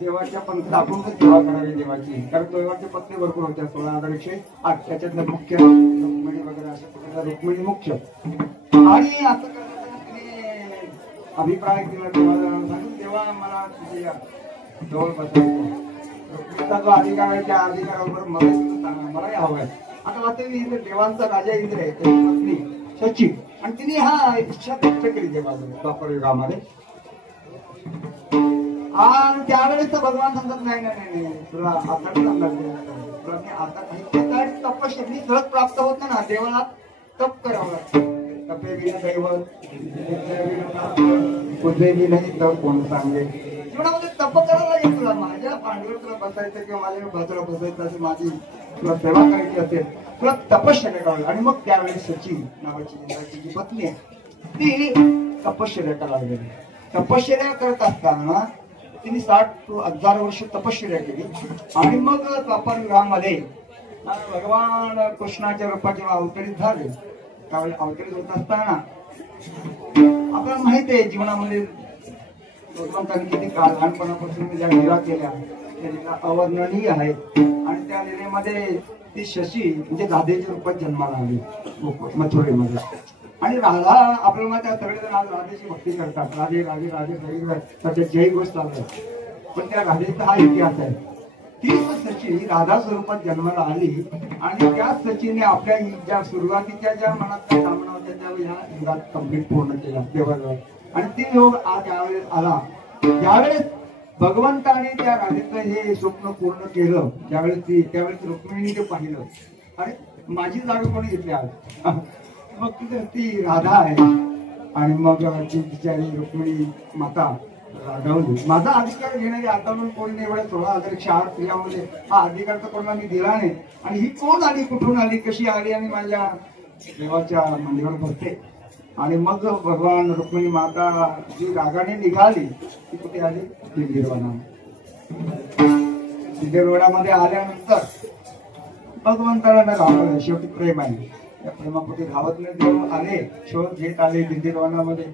देवाच्या पंथात आपण सेवा करावी देवाची, कारण देवाच्या पत्नी भरपूर होत्या 16,108, त्याच्यातल्या मुख्य रुक्मिणी वगैरे अशा प्रकारच्या रुक्मिणी मुख्य. आणि असं करताना तिने अभिप्राय केला देवाला, सांगून देवा मला तुझ्या जवळ बसायचं, रुक्मिणीचा जो अधिकार आहे त्या अधिकारावर मलाही हवं आहे. आता वास्तविक देवांचा राजा इंद्र आहे, त्याची पत्नी शची, आणि तिने हा इच्छा व्यक्त केली देवाला द्वापर युगामध्ये. आणि त्यावेळेस तर भगवान सांगतात नाही नाही नाही तुला आता तुला मी आता काही तपश्चर्या सहज प्राप्त होत ना, देवाला तप करावं लागतं. तपे विना दैवत कुठेही नाही तप कोण सांगे. जीवनामध्ये तप करायला लागेल तुला. माझ्या पांडुर तुला बसायचं किंवा माझ्या बाजूला बसायचं असेल, माझी तुला सेवा करायची असेल, तुला तपश्चर्या करावी. आणि मग त्यावेळेस सची नावाची इंद्राची जी पत्नी आहे ती तपश्चर्या करायला गेली. तपश्चर्या करत असताना तिने 60,000 वर्ष तपश्चर्या केली. आणि मग द्वापर युगामध्ये भगवान कृष्णाच्या रूपात जेव्हा अवतरित झाले, त्यावेळी अवतरित होत असताना आपल्याला माहित आहे जीवनामध्ये भगवंतांनी किती काळ लहानपणापासून ज्या लीला केल्या त्या लीला अवर्णनीय आहेत. आणि त्या लीलेमध्ये ती शशी म्हणजे राधेच्या रूपात जन्माला आली मथुरेमध्ये. आणि राधा आपल्याला माहिती आहे सगळेजण आज राधेची भक्ती करतात, राधे राधे राधे सगळीकडे त्याच्या जय गोष्ट चालतात. पण त्या राधेचा हा इतिहास आहे. ती सची राधा स्वरूपात जन्माला आली, आणि त्या सचीने आपल्या ज्या सुरुवातीच्या ज्या मनात काय कामना होत्या त्या ह्या युगात कंप्लीट पूर्ण केला देवाजवळ. आणि ती योग आज यावेळेस आला ज्यावेळेस भगवंताने त्या राधेचं हे स्वप्न पूर्ण केलं. त्यावेळेस रुक्मिणीने ते पाहिलं, अरे माझी जागा कोणी घेतली आज. मग ती राधा आहे, आणि मग ती बिचारी रुक्मिणी माता राधावली. माझा अधिकार घेणारी आता म्हणून कोणी नाही. एवढ्या 16,108 स्त्रियामध्ये हा अधिकार तर कोणाला मी दिला नाही. आणि ही कोण आली, कुठून आली, कशी आली, आणि माझ्या देवाच्या मंदिरावर बसते. आणि मग भगवान रुक्मिणी माता जी रागाने निघाली ती कुठे आली, दिंडीरवना. दिंडीरवनामध्ये आल्यानंतर भगवंताला न राहणार, शेवटी प्रेम आहे, त्या प्रेमापोटी धावत देव आले, शोध घेत आले दिंडीरवनामध्ये.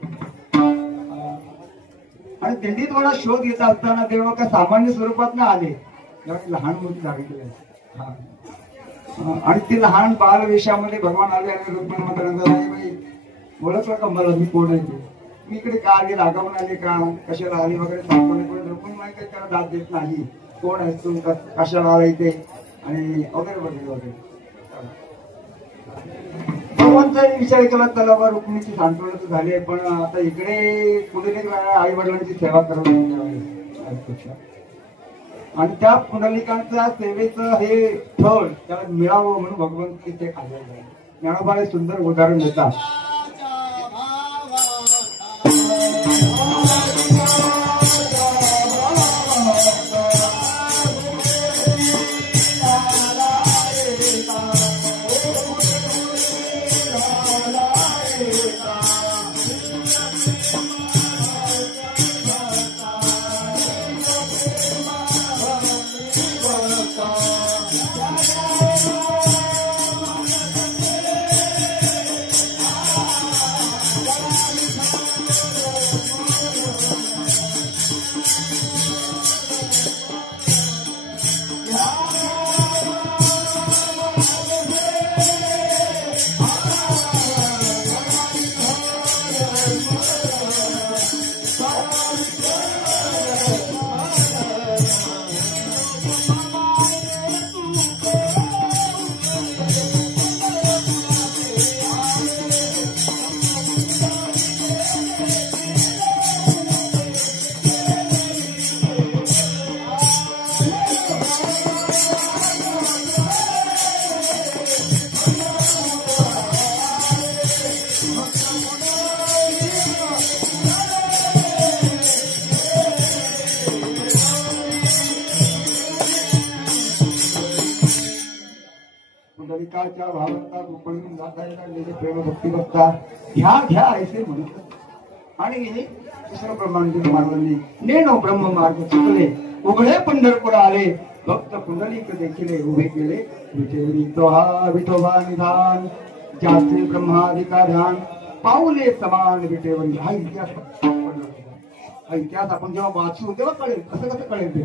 आणि दिंडीरवना शोध घेत असताना देव का सामान्य स्वरूपात न आले, लहान मुली लागले. आणि ते लहान बाल वेशामध्ये भगवान आले. आणि रुक्मिणी माता ओळखलं का मला, मी कोण आहे ते, मी इकडे का आली, रागावून आले का, कशाला आली वगैरे सांगतो. रुक्मिणी माहिती त्याला दाद देत नाही, कोण आहेस तू, कशाला आला इथे, आणि वगैरे वगैरे वगैरे. भगवानचा विचार केला त्याला बा रुक्मिणीची सांत्वना झाली आहे, पण आता इकडे पुढे आई वडिलांची सेवा करावी. आणि त्या पुंडलिकांच्या सेवेचं हे फळ त्याला मिळावं म्हणून भगवंत तिथे आले. ज्ञानोबाने सुंदर उदाहरण देतात. पुंडलिकाच्या भावनात रुपळून जाता येणारे प्रेम भक्ती बघता घ्या घ्या ऐसे म्हणत आणि दुसरं ब्रह्मांड महाराजांनी नेनो ब्रह्म मार्ग चुकले उघडे पंढरपूर आले भक्त पुंडलिक देखील उभे केले विठेरी तोहा विठोबा निधान जाते ब्रह्मादिका ध्यान पाऊले समान विठेवरी हा इतिहास आपण जेव्हा वाचू तेव्हा कळेल कसं कसं कळेल ते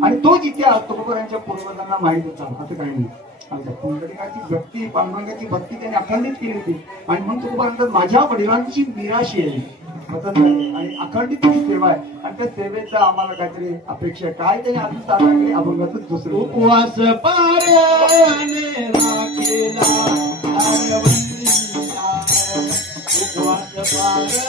आणि तोच इतिहास तुकोबारांच्या पूर्वजांना माहित होता असं काही नाही आमच्या पुंडलिकाची भक्ती पांडुरंगाची भक्ती त्यांनी अखंडित केली होती आणि म्हणून तुकोबारांतर माझ्या वडिलांची निराशी आहे आणि अखंडित सेवा आहे आणि त्या सेवेचा आम्हाला काहीतरी अपेक्षा आहे काय त्यांनी अजून सांगितले अभंगातच दुसरं उपवास पारायणे राखेला उपवास पारायणे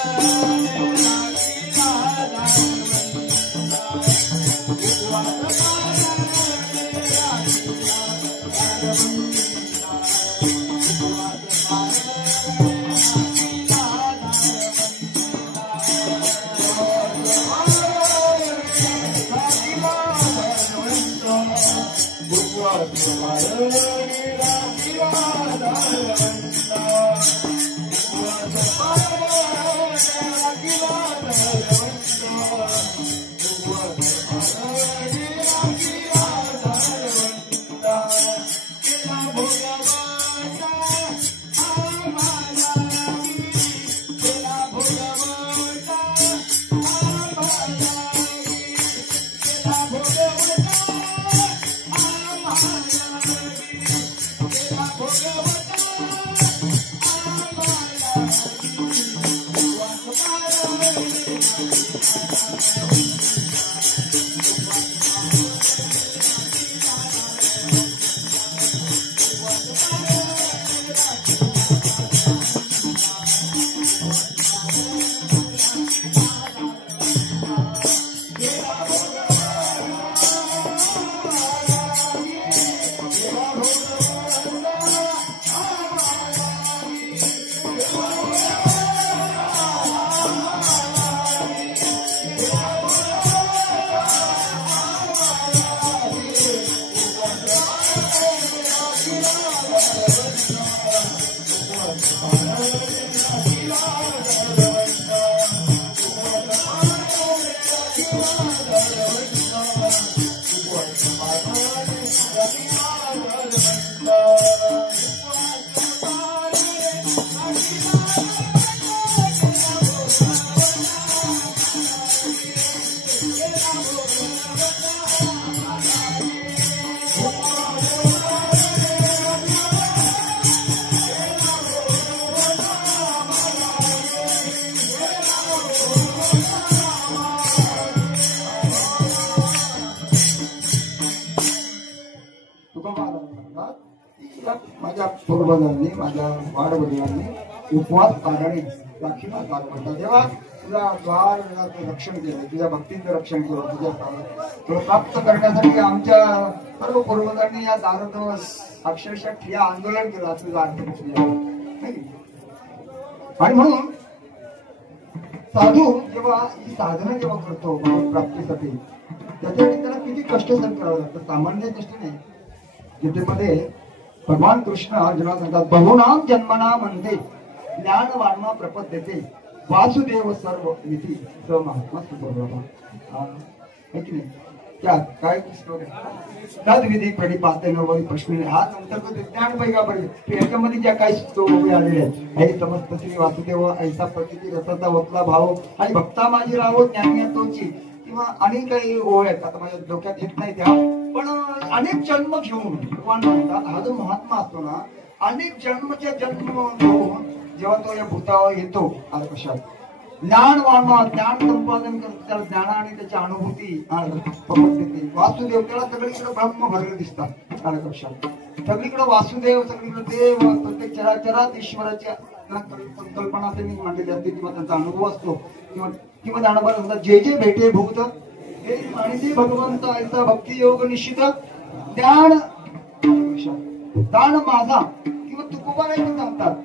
माझ्या पूर्वजांनी माझ्या वाडवडिलांनी उपवास पारायणे राखीला काल म्हणतात तेव्हा तुझा द्वार रक्षण केलं तुझ्या भक्तीचं रक्षण केलं तुझ्या तुला प्राप्त करण्यासाठी आमच्या सर्व पूर्वजांनी या दाराजवळ अक्षरशः ठिया आंदोलन केलं असं आणि म्हणून साधू जेव्हा ही साधना जेव्हा करतो प्राप्तीसाठी त्याच्यासाठी त्याला किती कष्ट सहन करावं लागतं सामान्य कष्ट नाही गीतेमध्ये भगवान कृष्ण अर्जुना सांगतात बहुनाम जन्मना म्हणते ज्ञान वारणा प्रपद देते वासुदेव सर्व विधी स महात्मा सुबोधवा की नाही त्यात काय तद्विधी प्रणिपाते नवरी प्रश्न हा अंतर्गत विज्ञान पैका पाहिजे याच्यामध्ये ज्या काही उभे आलेले आहेत हे समस्त श्री वासुदेव ऐसा प्रकृती रसाचा वतला भाव आणि भक्ता माझी राहो ज्ञानियातोची किंवा अनेक काही ओळ आहेत आता माझ्या डोक्यात येत नाही त्या पण अनेक जन्म घेऊन भगवान म्हणतात हा जो महात्मा असतो ना अनेक जन्मच्या जन्म घेऊन जेव्हा तो या भूतावर येतो कशात ज्ञान वाढवा ज्ञान संपादन करतो त्याला ज्ञान आणि त्याची अनुभूती देते वासुदेव त्याला सगळीकडे ब्रह्म भरले दिसतात कशात सगळीकडे वासुदेव सगळीकडे देव प्रत्येक चराचरात ईश्वराच्या संकल्पना त्यांनी मांडलेली असते किंवा त्यांचा अनुभव असतो किंवा ज्ञानोबा जे जे भेटे भूत हे आणि ते भगवंत ऐसा भक्ती योग निश्चित ज्ञान दान माझा किंवा तुकोबा नाही पण सांगतात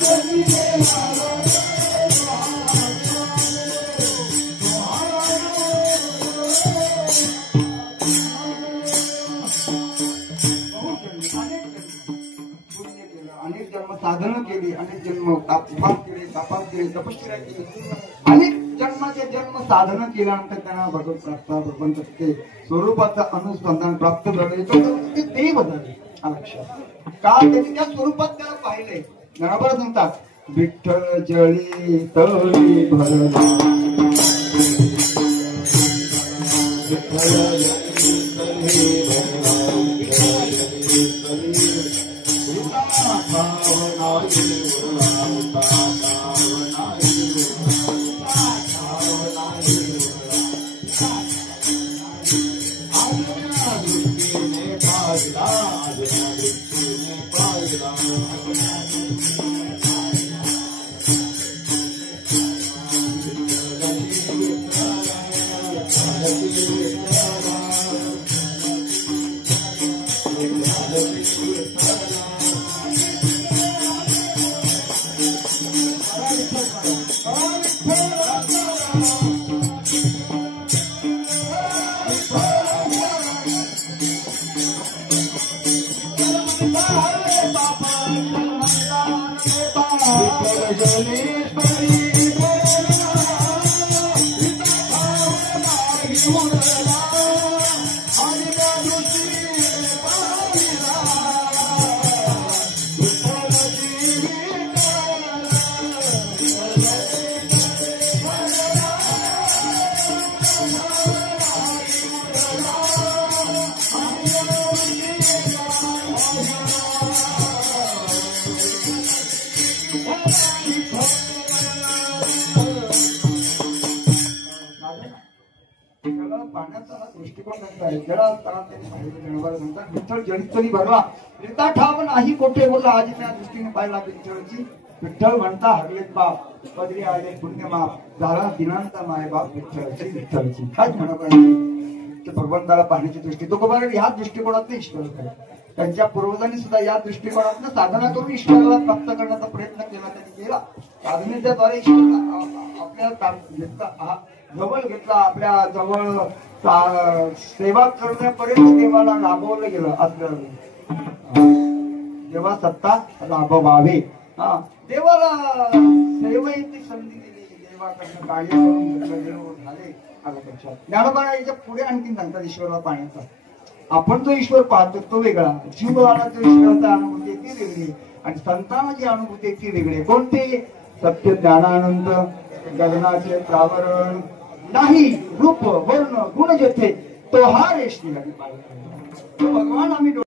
अनेक जन्म साधनं केली, अनेक जन्म उपास केले, तपास केले, तपश्चर्या केली, अनेक जन्माचे जन्म साधनं केल्यानंतर त्यांना भगवंत ते स्वरूपाचं अनुसंधान प्राप्त झाले. ते देव झाले. लक्षात का त्यांनी त्या स्वरूपात त्याला पाहिले. बरोबर म्हणतात विठ्ठल जळी तळी भरला, पाण्याचा दृष्टिकोन त्यांचा आहे. जरा म्हणतात विठ्ठल जळीतरी भरला, येता ठाव नाही कोठे बोलला. आजी त्या दृष्टीने पाहिला विठ्ठलची. विठ्ठल म्हणता हरलेत बाप, पदरी आले पुण्यमाप, झाला दिनांचा मायबाप विठ्ठलची. विठ्ठलची काय म्हणा पाहिजे भगवंताला पाहण्याची दृष्टी. तो बरोबर ह्याच दृष्टिकोनात ईश्वर आहे. त्यांच्या पूर्वजांनी सुद्धा या दृष्टिकोनातून साधना करून ईश्वराला प्राप्त करण्याचा प्रयत्न केला. त्यांनी केला. साधनेच्या द्वारे ईश्वराला आपल्या जवळ घेतला, आपल्या जवळ सेवा करण्यापर्यंत देवाला लाभवलं गेलं. असलं देवा सत्ता लाभवावे. देवाला सेवेची संधी दिली, देवाकडनं कार्य करून झाले. ज्ञानोबा याच्या पुढे आणखीन सांगतात ईश्वराला पाहण्याचा. आपण जो ईश्वर पाहतो तो वेगळा, जीवाला जो ईश्वराचा अनुभूती ती वेगळी, आणि संतांना जी अनुभूती ती वेगळी. कोणते? सत्य ज्ञानानंद गगनाचे प्रावरण नाही, रूप वर्ण गुण जेथे तो हा रेशमी लगी पाहिजे. तो भगवान आम्ही देव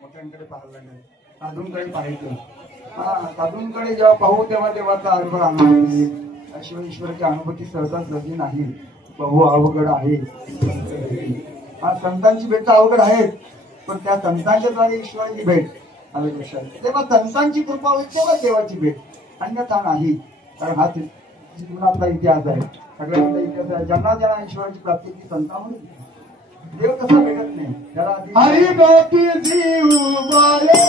मोठ्यांकडे पाहायला लागले, साधूंकडे पाहायचं. साधूंकडे जेव्हा पाहू तेव्हा देवाचा अर्थ राहणार शिव ईश्वराची अनुभूती सहजासहजी नाही. बहु अवघड आहे. संतांची भेट तर अवघड आहे, पण त्या संतांच्या द्वारे ईश्वराची भेट आलं लक्षात. तेव्हा संतांची कृपा होईल तेव्हा देवाची भेट, अन्यथा नाही. कारण हा जीवनातला इतिहास आहे, सगळ्यांचा इतिहास आहे. ज्यांना ज्यांना ईश्वराची प्राप्ती ती संतांमध्ये. देव कसा भेटत नाही त्याला हरिभक्ती जीव बाळे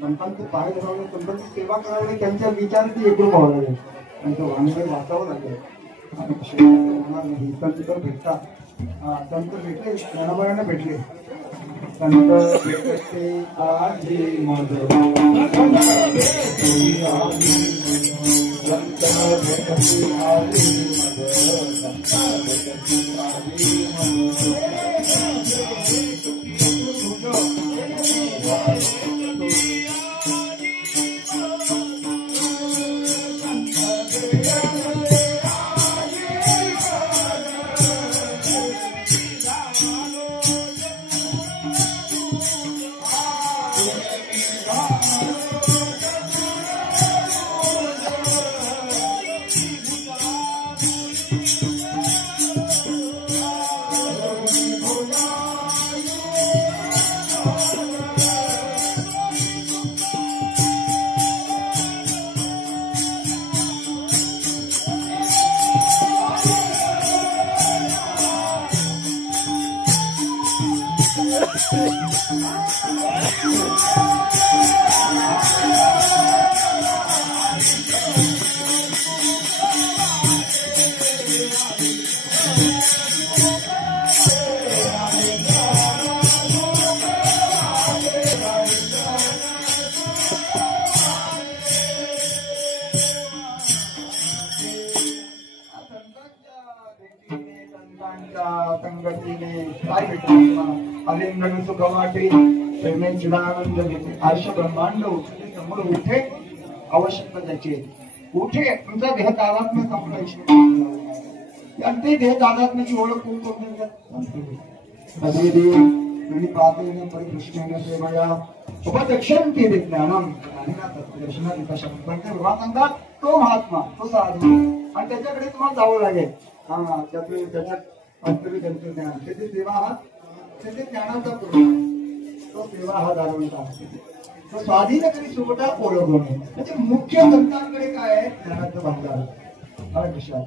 संतांचे पाय धरावले, संतांची सेवा करावी, त्यांच्या विचाराची एकूण व्हावं लागेल, त्यांचं वांगडे वाचावं लागेल. होणार नाही. संत तर भेटतात. संत भेटले, ज्ञानोबांना भेटले. संत भेटते आधी मग संगतीने काय भेटणार अलिंगन सुखवाटे प्रेमे चिदानंद घेते आयुष्य ब्रह्मांड उठे समोर उठे आवश्यकता त्याची उठे. तुमचा देह तादात्म्य संपला ईश्वर आणि ते देह तादात्म्याची ओळख कोण करून पाहते परिदृष्टीने सेवया उपदक्षंती ज्ञानम पण ते भगवान सांगतात तो महात्मा तो साधू आणि त्याच्याकडे तुम्हाला जावं लागेल. त्याच्यात अंतरी त्यांचं ज्ञान त्याची सेवा हा त्याचे ज्ञानाचा पूर्ण तो सेवा हा दारवणचा तो स्वाधीन तरी सुगटा ओळखणे. म्हणजे मुख्य संतांकडे काय आहे ज्ञानाचं भांडार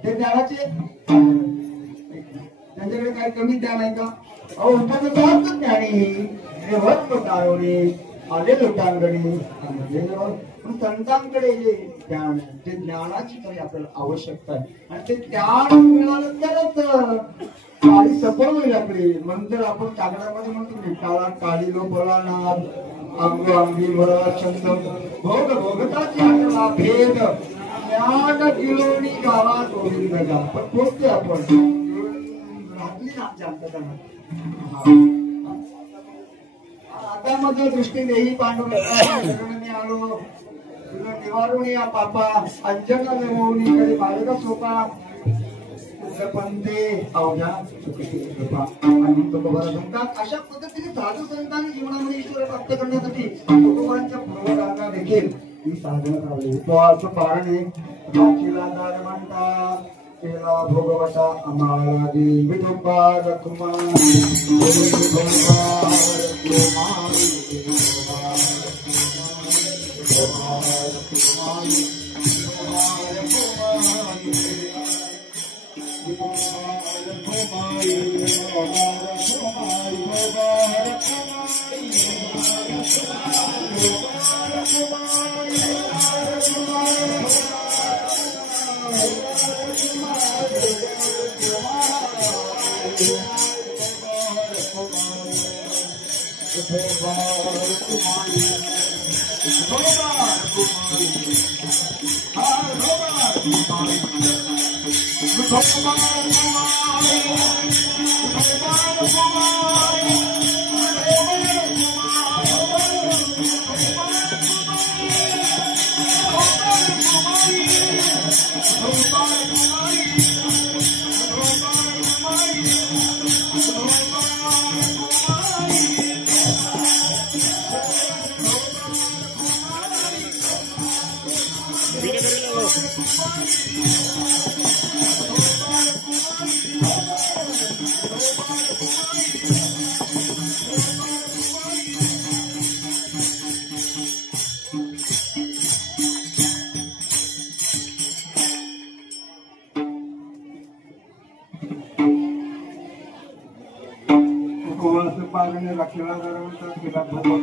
ते ज्ञानाचे त्यांच्याकडे काय कमी ज्ञान आहे का? अहो उपनिषद ज्ञानी दारवणे आले लोकांकडे पण संतांकडे जे ज्ञान आहे ते ज्ञानाची तरी आपल्याला आवश्यकता आहे आणि ते ज्ञान मिळालं तरच काळी सफळ होईल आपली. नंतर आपण कागदामध्ये म्हणतो काळा काळी लो फळानार अंग अंगी भरा छंद भोग भोगताची आपला भेद ज्ञान गिळवणी गावात गोविंद गा पण पोचते आपण राहली ना आमच्या अंतकरणात. आता मध्ये दृष्टी देही पांडुरंगाने आलो तुला निवारून या पापा अंजना नेमवणी कधी बाळगा सोपा पंते अवघ्या कृपा आणि तुकोबारा म्हणतात. अशा पद्धतीने साधू संतांनी जीवनामध्ये ईश्वर प्राप्त करण्यासाठी तुकोबारांच्या पूर्वरांना देखील ही साधना करावी. तो पारण आहे दार म्हणता केला भोगवटा आम्हाला दे विठोबा रखुमा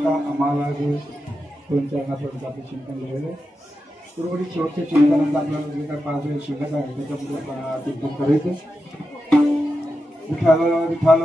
आम्हाला दोन चरणापर्यंत आपले चिंतन झालेलं आहे. उर्वरित शेवटच्या चिंतनात आपल्याला जे काय पाच वेळ शिकत आहे त्याच्यामध्ये चिंतन करायचं. विठाल विठाल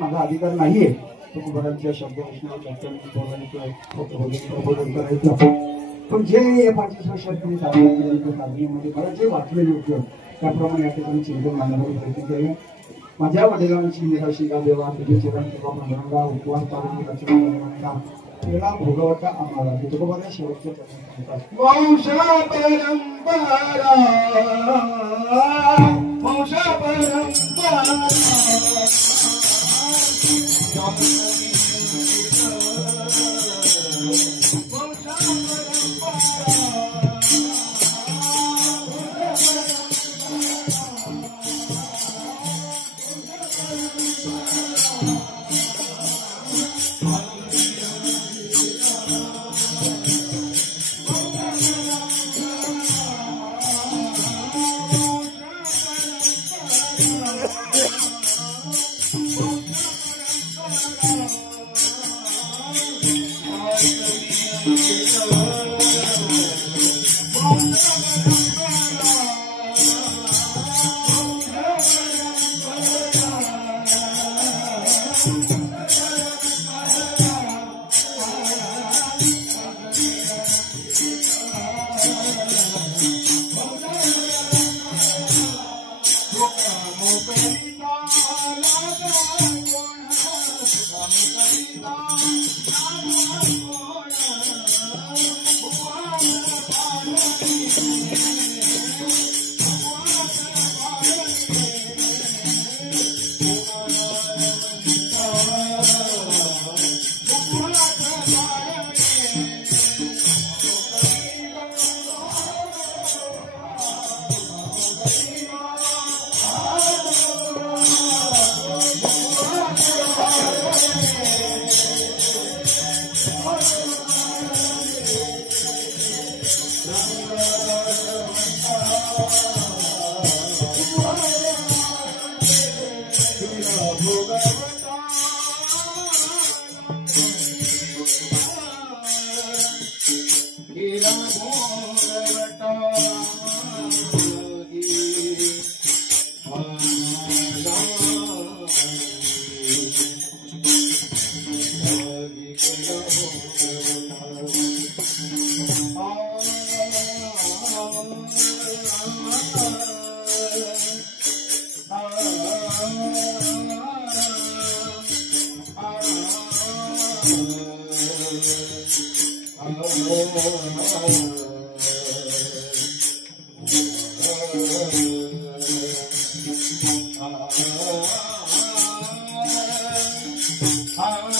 माझा अधिकार नाहीये तुकोबारांच्या शब्द प्रबोधन करायचं. पण जे या 25 वर्षात मी साधनेमध्ये मला जे वाचलेले होते त्याप्रमाणे या ठिकाणी चिंतन मांडण्याचा प्रयत्न केले. माझ्या वडिलांची निराशी का देवा तुझे चरण कृपा उपवास पालन रचना केला भोगवता आम्हाला तुकोबारा शेवटच्या वंशा परंपरा वंशा परंपरा Ah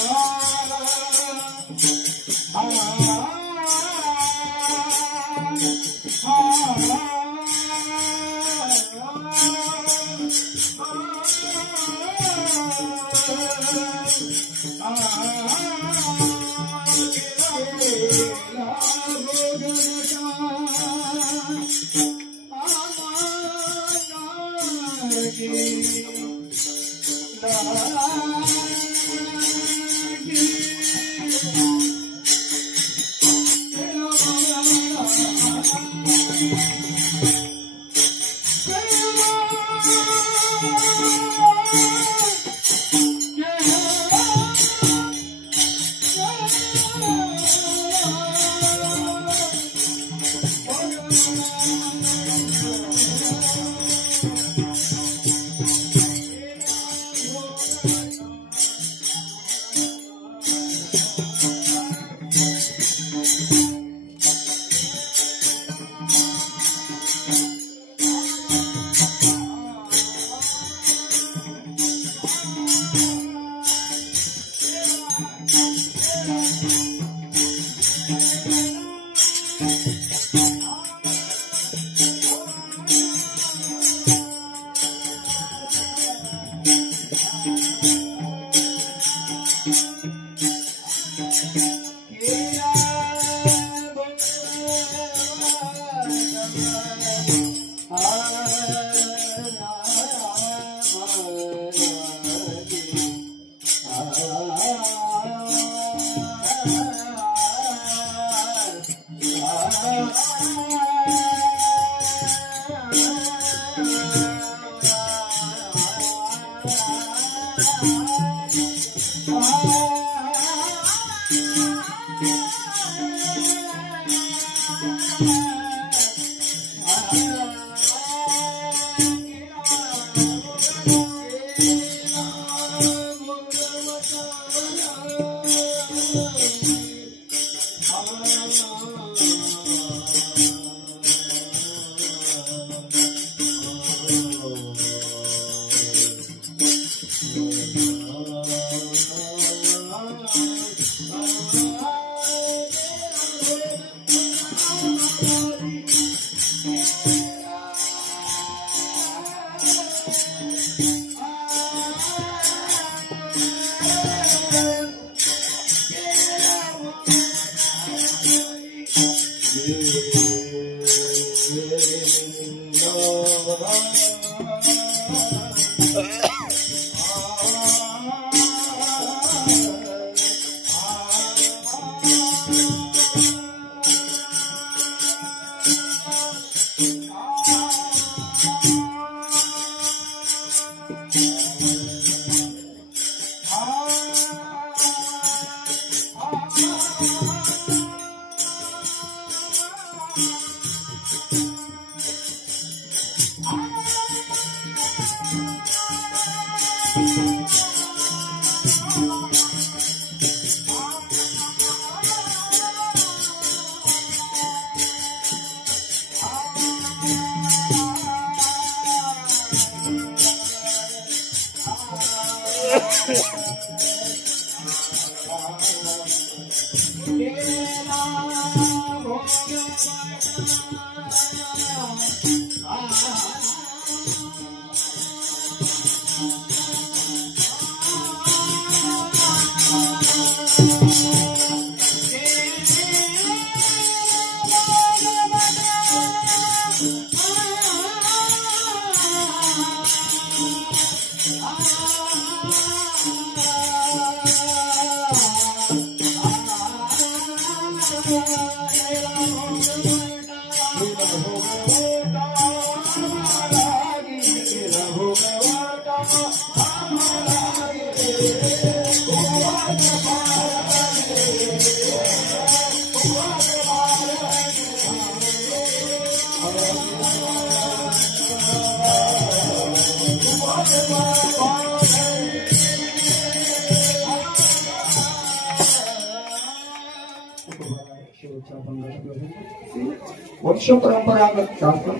वर्ष परंपरागत शास्त्र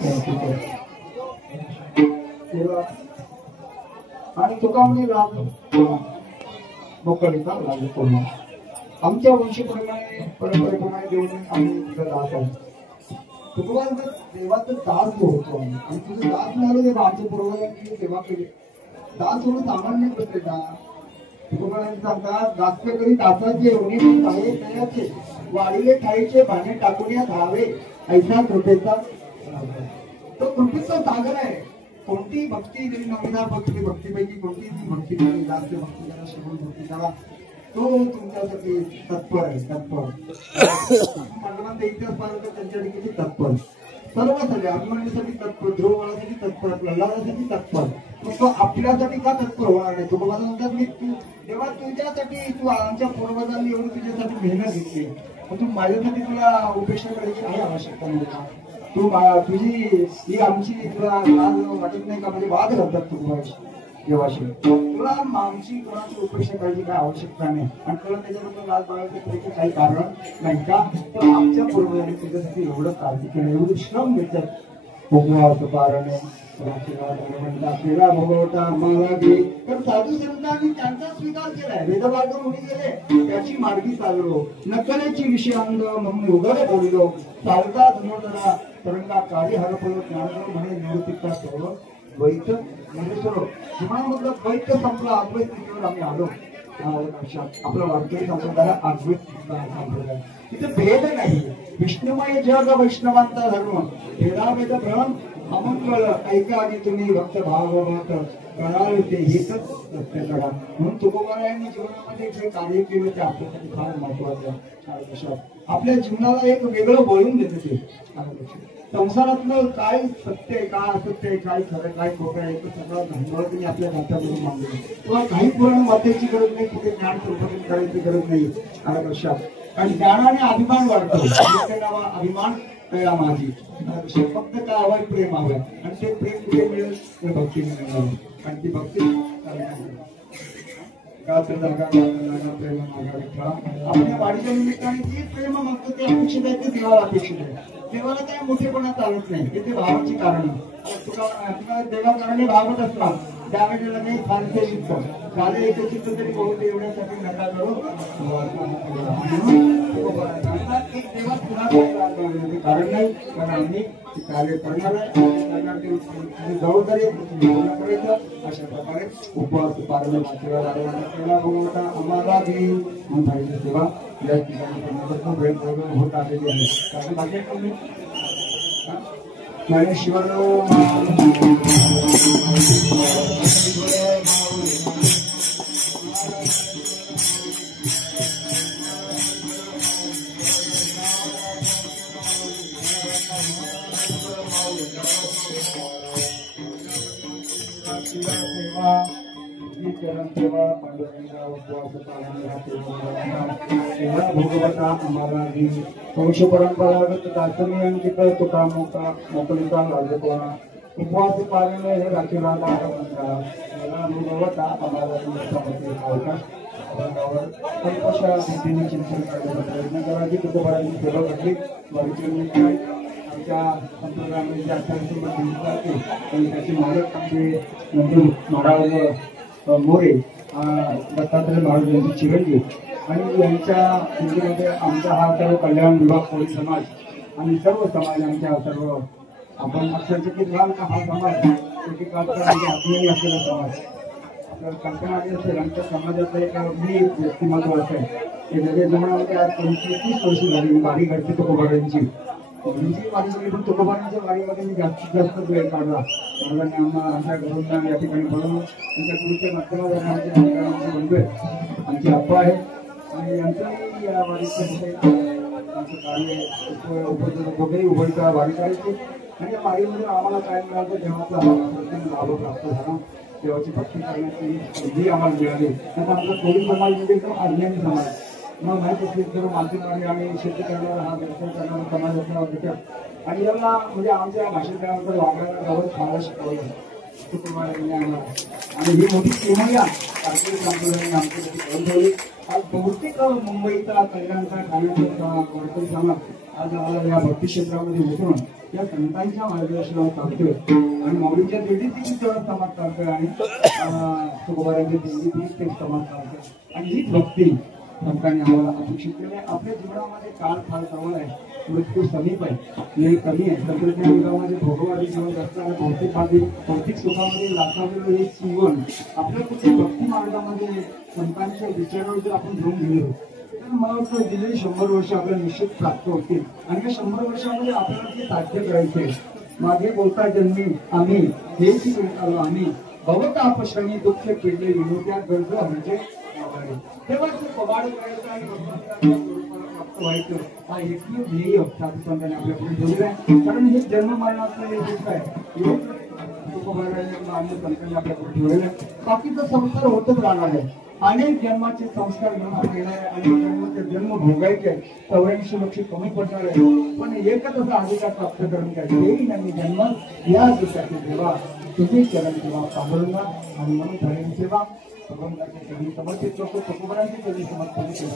आणि तुका म्हणजे राग मोकळीचा राग पूर्ण आमच्या वंशप्रमाणे परंपरेप्रमाणे देऊन आम्ही तुझा दास आहे. तुका देवाचं दास जो होतो आम्ही आणि तुझं दास मिळालं तेव्हा आमच्या पूर्वजांनी सेवा केली. दास होणं सामान्य गोष्ट ना तुकोबारांनी सांगतात जास्त करी दासाचे एवढी आहे तयाचे वाढीले ठाईचे भाणे टाकून धावे ऐसा कृपेचा तो कृपेचा सागर आहे. कोणती भक्ती जरी नवीन भक्तीपैकी कोणती भक्ती जास्त भक्ती करा शिवून भक्ती करा तो तुमच्यासाठी तत्पर आहे. तत्पर भगवंत इतिहास पाहिलं तर त्यांच्यासाठी किती तत्पर सर्वांसाठी अभिमानासाठी तत्पर ध्रुवसाठी तत्पर प्रल्हादासाठी तत्पर. मग तो आपल्यासाठी का तत्पर होणार नाही. तुकोबा म्हणतात मी तू तेव्हा तुझ्यासाठी तू आमच्या पूर्वजांनी एवढी तुझ्यासाठी मेहनत घेतली तू माझ्यासाठी तुला उपेक्षा करायची काही आवश्यकता नाही का. तू तुझी ही आमची तुला लाज वाटत नाही का. म्हणजे वाद घालतात तुकोबाशी देवाशी तुला आमची कोणाची उपेक्षा करायची काय आवश्यकता नाही आणि तुला त्याच्याबद्दल लाज बाळगण्याचं काही कारण नाही का. तर आमच्या पूर्वजांनी तुझ्यासाठी एवढं काळजी केलं एवढं श्रम घेतात उपवास पारणे आपल्याला भगवता आम्हाला घे. तर साधू संतांनी त्यांचा स्वीकार केलाय वेदमार्ग मुनी गेले त्याची मार्गी चाललो नकलेची विषयांग म्हणून उघड बोललो चालता धनुर्धरा तरंगा कार्य हरपलो ज्ञानदेव म्हणे निवृत्तीचा सोडलो द्वैत म्हणजे सोडो जीवनामधलं द्वैत संपलं अद्वैत स्थितीवर आम्ही आलो. आपलं वारकरी संप्रदाय अद्वैत संप्रदाय तिथे भेद नाही. विष्णुमय जग वैष्णवांचा धर्म भेदाभेद भ्रम अमंगळ ऐका आणि तुम्ही भक्त भागवत कळाल ते हेच सत्य करा. म्हणून तुकोबारायांनी जीवनामध्ये जे कार्य केलं ते आपल्यासाठी फार महत्वाचं आहे. आपल्या जीवनाला एक वेगळं वळून देते ते संसारातलं काय सत्य आहे काय असत्य आहे काय खरं काय खोटं आहे ते सगळं धांगड तुम्ही आपल्या हातावरून मागले किंवा काही पुराण वाचायची गरज नाही कुठे ज्ञान संपादन करायची गरज नाही. आणि लक्षात आणि ज्ञानाने अभिमान वाढतो अभिमान कळला माझी फक्त काय हवंय प्रेम हवंय आणि ते प्रेम कुठे मिळेल ते भक्तीने मिळणार आणि ती भक्ती प्रेम आपल्या वाढीच्या निमित्ताने जी प्रेम मागतो ते अपेक्षित आहे ते देवाला अपेक्षित आहे. देवाला काय मोठेपणा चालत नाही ते भावाची कारण तुला देवाकारणे भावत असतात त्यावेळेला नाही फारसे शिकतो झाले एक चित्त तरी बहुत एवढ्यासाठी नका करू देवा तुला कारण नाही कारण आम्ही कार्य करणार आहे जबाबदारी अशा प्रकारे उपवास पारण केला भगवता आम्हाला सेवा या ठिकाणी वेळ होत आलेली आहे. कारण बाकी ज्ञानेश्वर भगवता आम्हाला वंश परंपरागत दासनी अंकित तुका मोका मोकळीचा राजकोणा उपवास पाळणे हे राखीवाला भगवता आम्हाला अवकाश भीतीने चिंतन करण्याचा प्रयत्न करायची तुकोबारांची सेवा घडली वारीची आमच्या संप्रदायामध्ये जे अठ्ठावीस आणि त्याचे मालक आमचे नंदू महाराज मोरे दत्तात्रय महाराज यांची चिरंजीव आणि यांच्या हिंदीमध्ये आमचा हा सर्व कल्याण विभाग कोळी समाज आणि सर्व समाज आमच्या सर्व आपण अक्षरशः लहान हा समाज आत्मीय असलेला समाज आपल्याला कल्पना आली असेल आमच्या समाजाचं एक मी व्यक्तिमत्व असं आहे की नव्या जमान्यामध्ये आज 30 वर्ष झाली वारी घडते तुकोबारांची वारी झाली पण तुकोबारांच्या वारीमध्ये मी जास्तीत जास्त वेळ काढला. महाराजांनी आमच्या घरून या ठिकाणी बोलवून त्यांच्या गुरुच्या माध्यमातून आमच्या बनवे आमची अप्पा आहे आणि यांचंही या वारीचं कार्य वगैरे उभयचा वारी करायची आणि या वारीमध्ये आम्हाला काय मिळालं देवाचा लाभ प्राप्त झाला. देवाची भक्ती करण्याची संधी आम्हाला मिळाली. आता आमचा कोळी समाज म्हणजे एकदम अज्ञानी समाज मग माहिती असेल तर माध्यमाने आम्ही शेती करणारा हा व्यवसाय करणारा समाज असणार त्याच्यात आणि यांना म्हणजे आमच्या भाषेत त्यानंतर वागण्याला गावात फार शिकवलं तुकोबारांनी आम्हाला आणि ही मोठी किमया कारगिल संप्रदायाने आमच्यासाठी करून ठेवली. आज बहुतेक मुंबईचा कल्याणचा ठाण्याचा वारकरी समाज आज आम्हाला या भक्ती क्षेत्रामध्ये उतरून या संतांच्या मार्गदर्शनावर चालतोय आणि माऊलीच्या देवीची समाज चालतोय आणि तुकोबारांच्या देवीची समाज चालतोय आणि हीच भक्ती प्रमुखांनी आम्हाला अपेक्षित केले. आपल्या जीवनामध्ये काळ फार जवळ आहे, मृत्यू समीप आहे, वेळ कमी आहे. तंत्रज्ञान युगामध्ये भोगवादी जीवन जगताना भौतिक सुखामध्ये लाखावलेलं हे जीवन आपल्या कुठे भक्ती मार्गामध्ये संतांच्या विचारावर जर आपण घेऊन गेलो तर मला वाटतं गेली 100 वर्ष आपल्याला निश्चित प्राप्त होतील. आणि या 100 वर्षामध्ये आपल्याला ते साध्य करायचे. मागे बोलता जन्मी आम्ही हेच करीत आलो आम्ही, भवतापश्रमी दुःख केले विनोद्या गरज म्हणजे तेव्हा ते पवाड करायचं आणि प्राप्त व्हायचं हा एकमेव ध्येय साधू संतांनी आपल्याकडे ठेवलेलं आहे. कारण हे जन्म मरणाचं हे दुःख आहे संतांनी आपल्याकडे ठेवलेलं आहे. बाकीचा संसार होतच राहणार आहे. अनेक जन्माचे संस्कार घेऊन आपण येणार आहे. अनेक जन्माचे जन्म भोगायचे आहे. 84 लक्ष कमी पडणार आहे. पण एकच असा अधिकार प्राप्त करून काय येईल आणि जन्म या दिवसाची सेवा तुझे चरण सेवा पांडुरंगा आणि म्हणून धरण सेवा समर्पित लोक तुकोबरांची कधी समर्पित केली.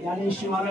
ज्ञानेश्वर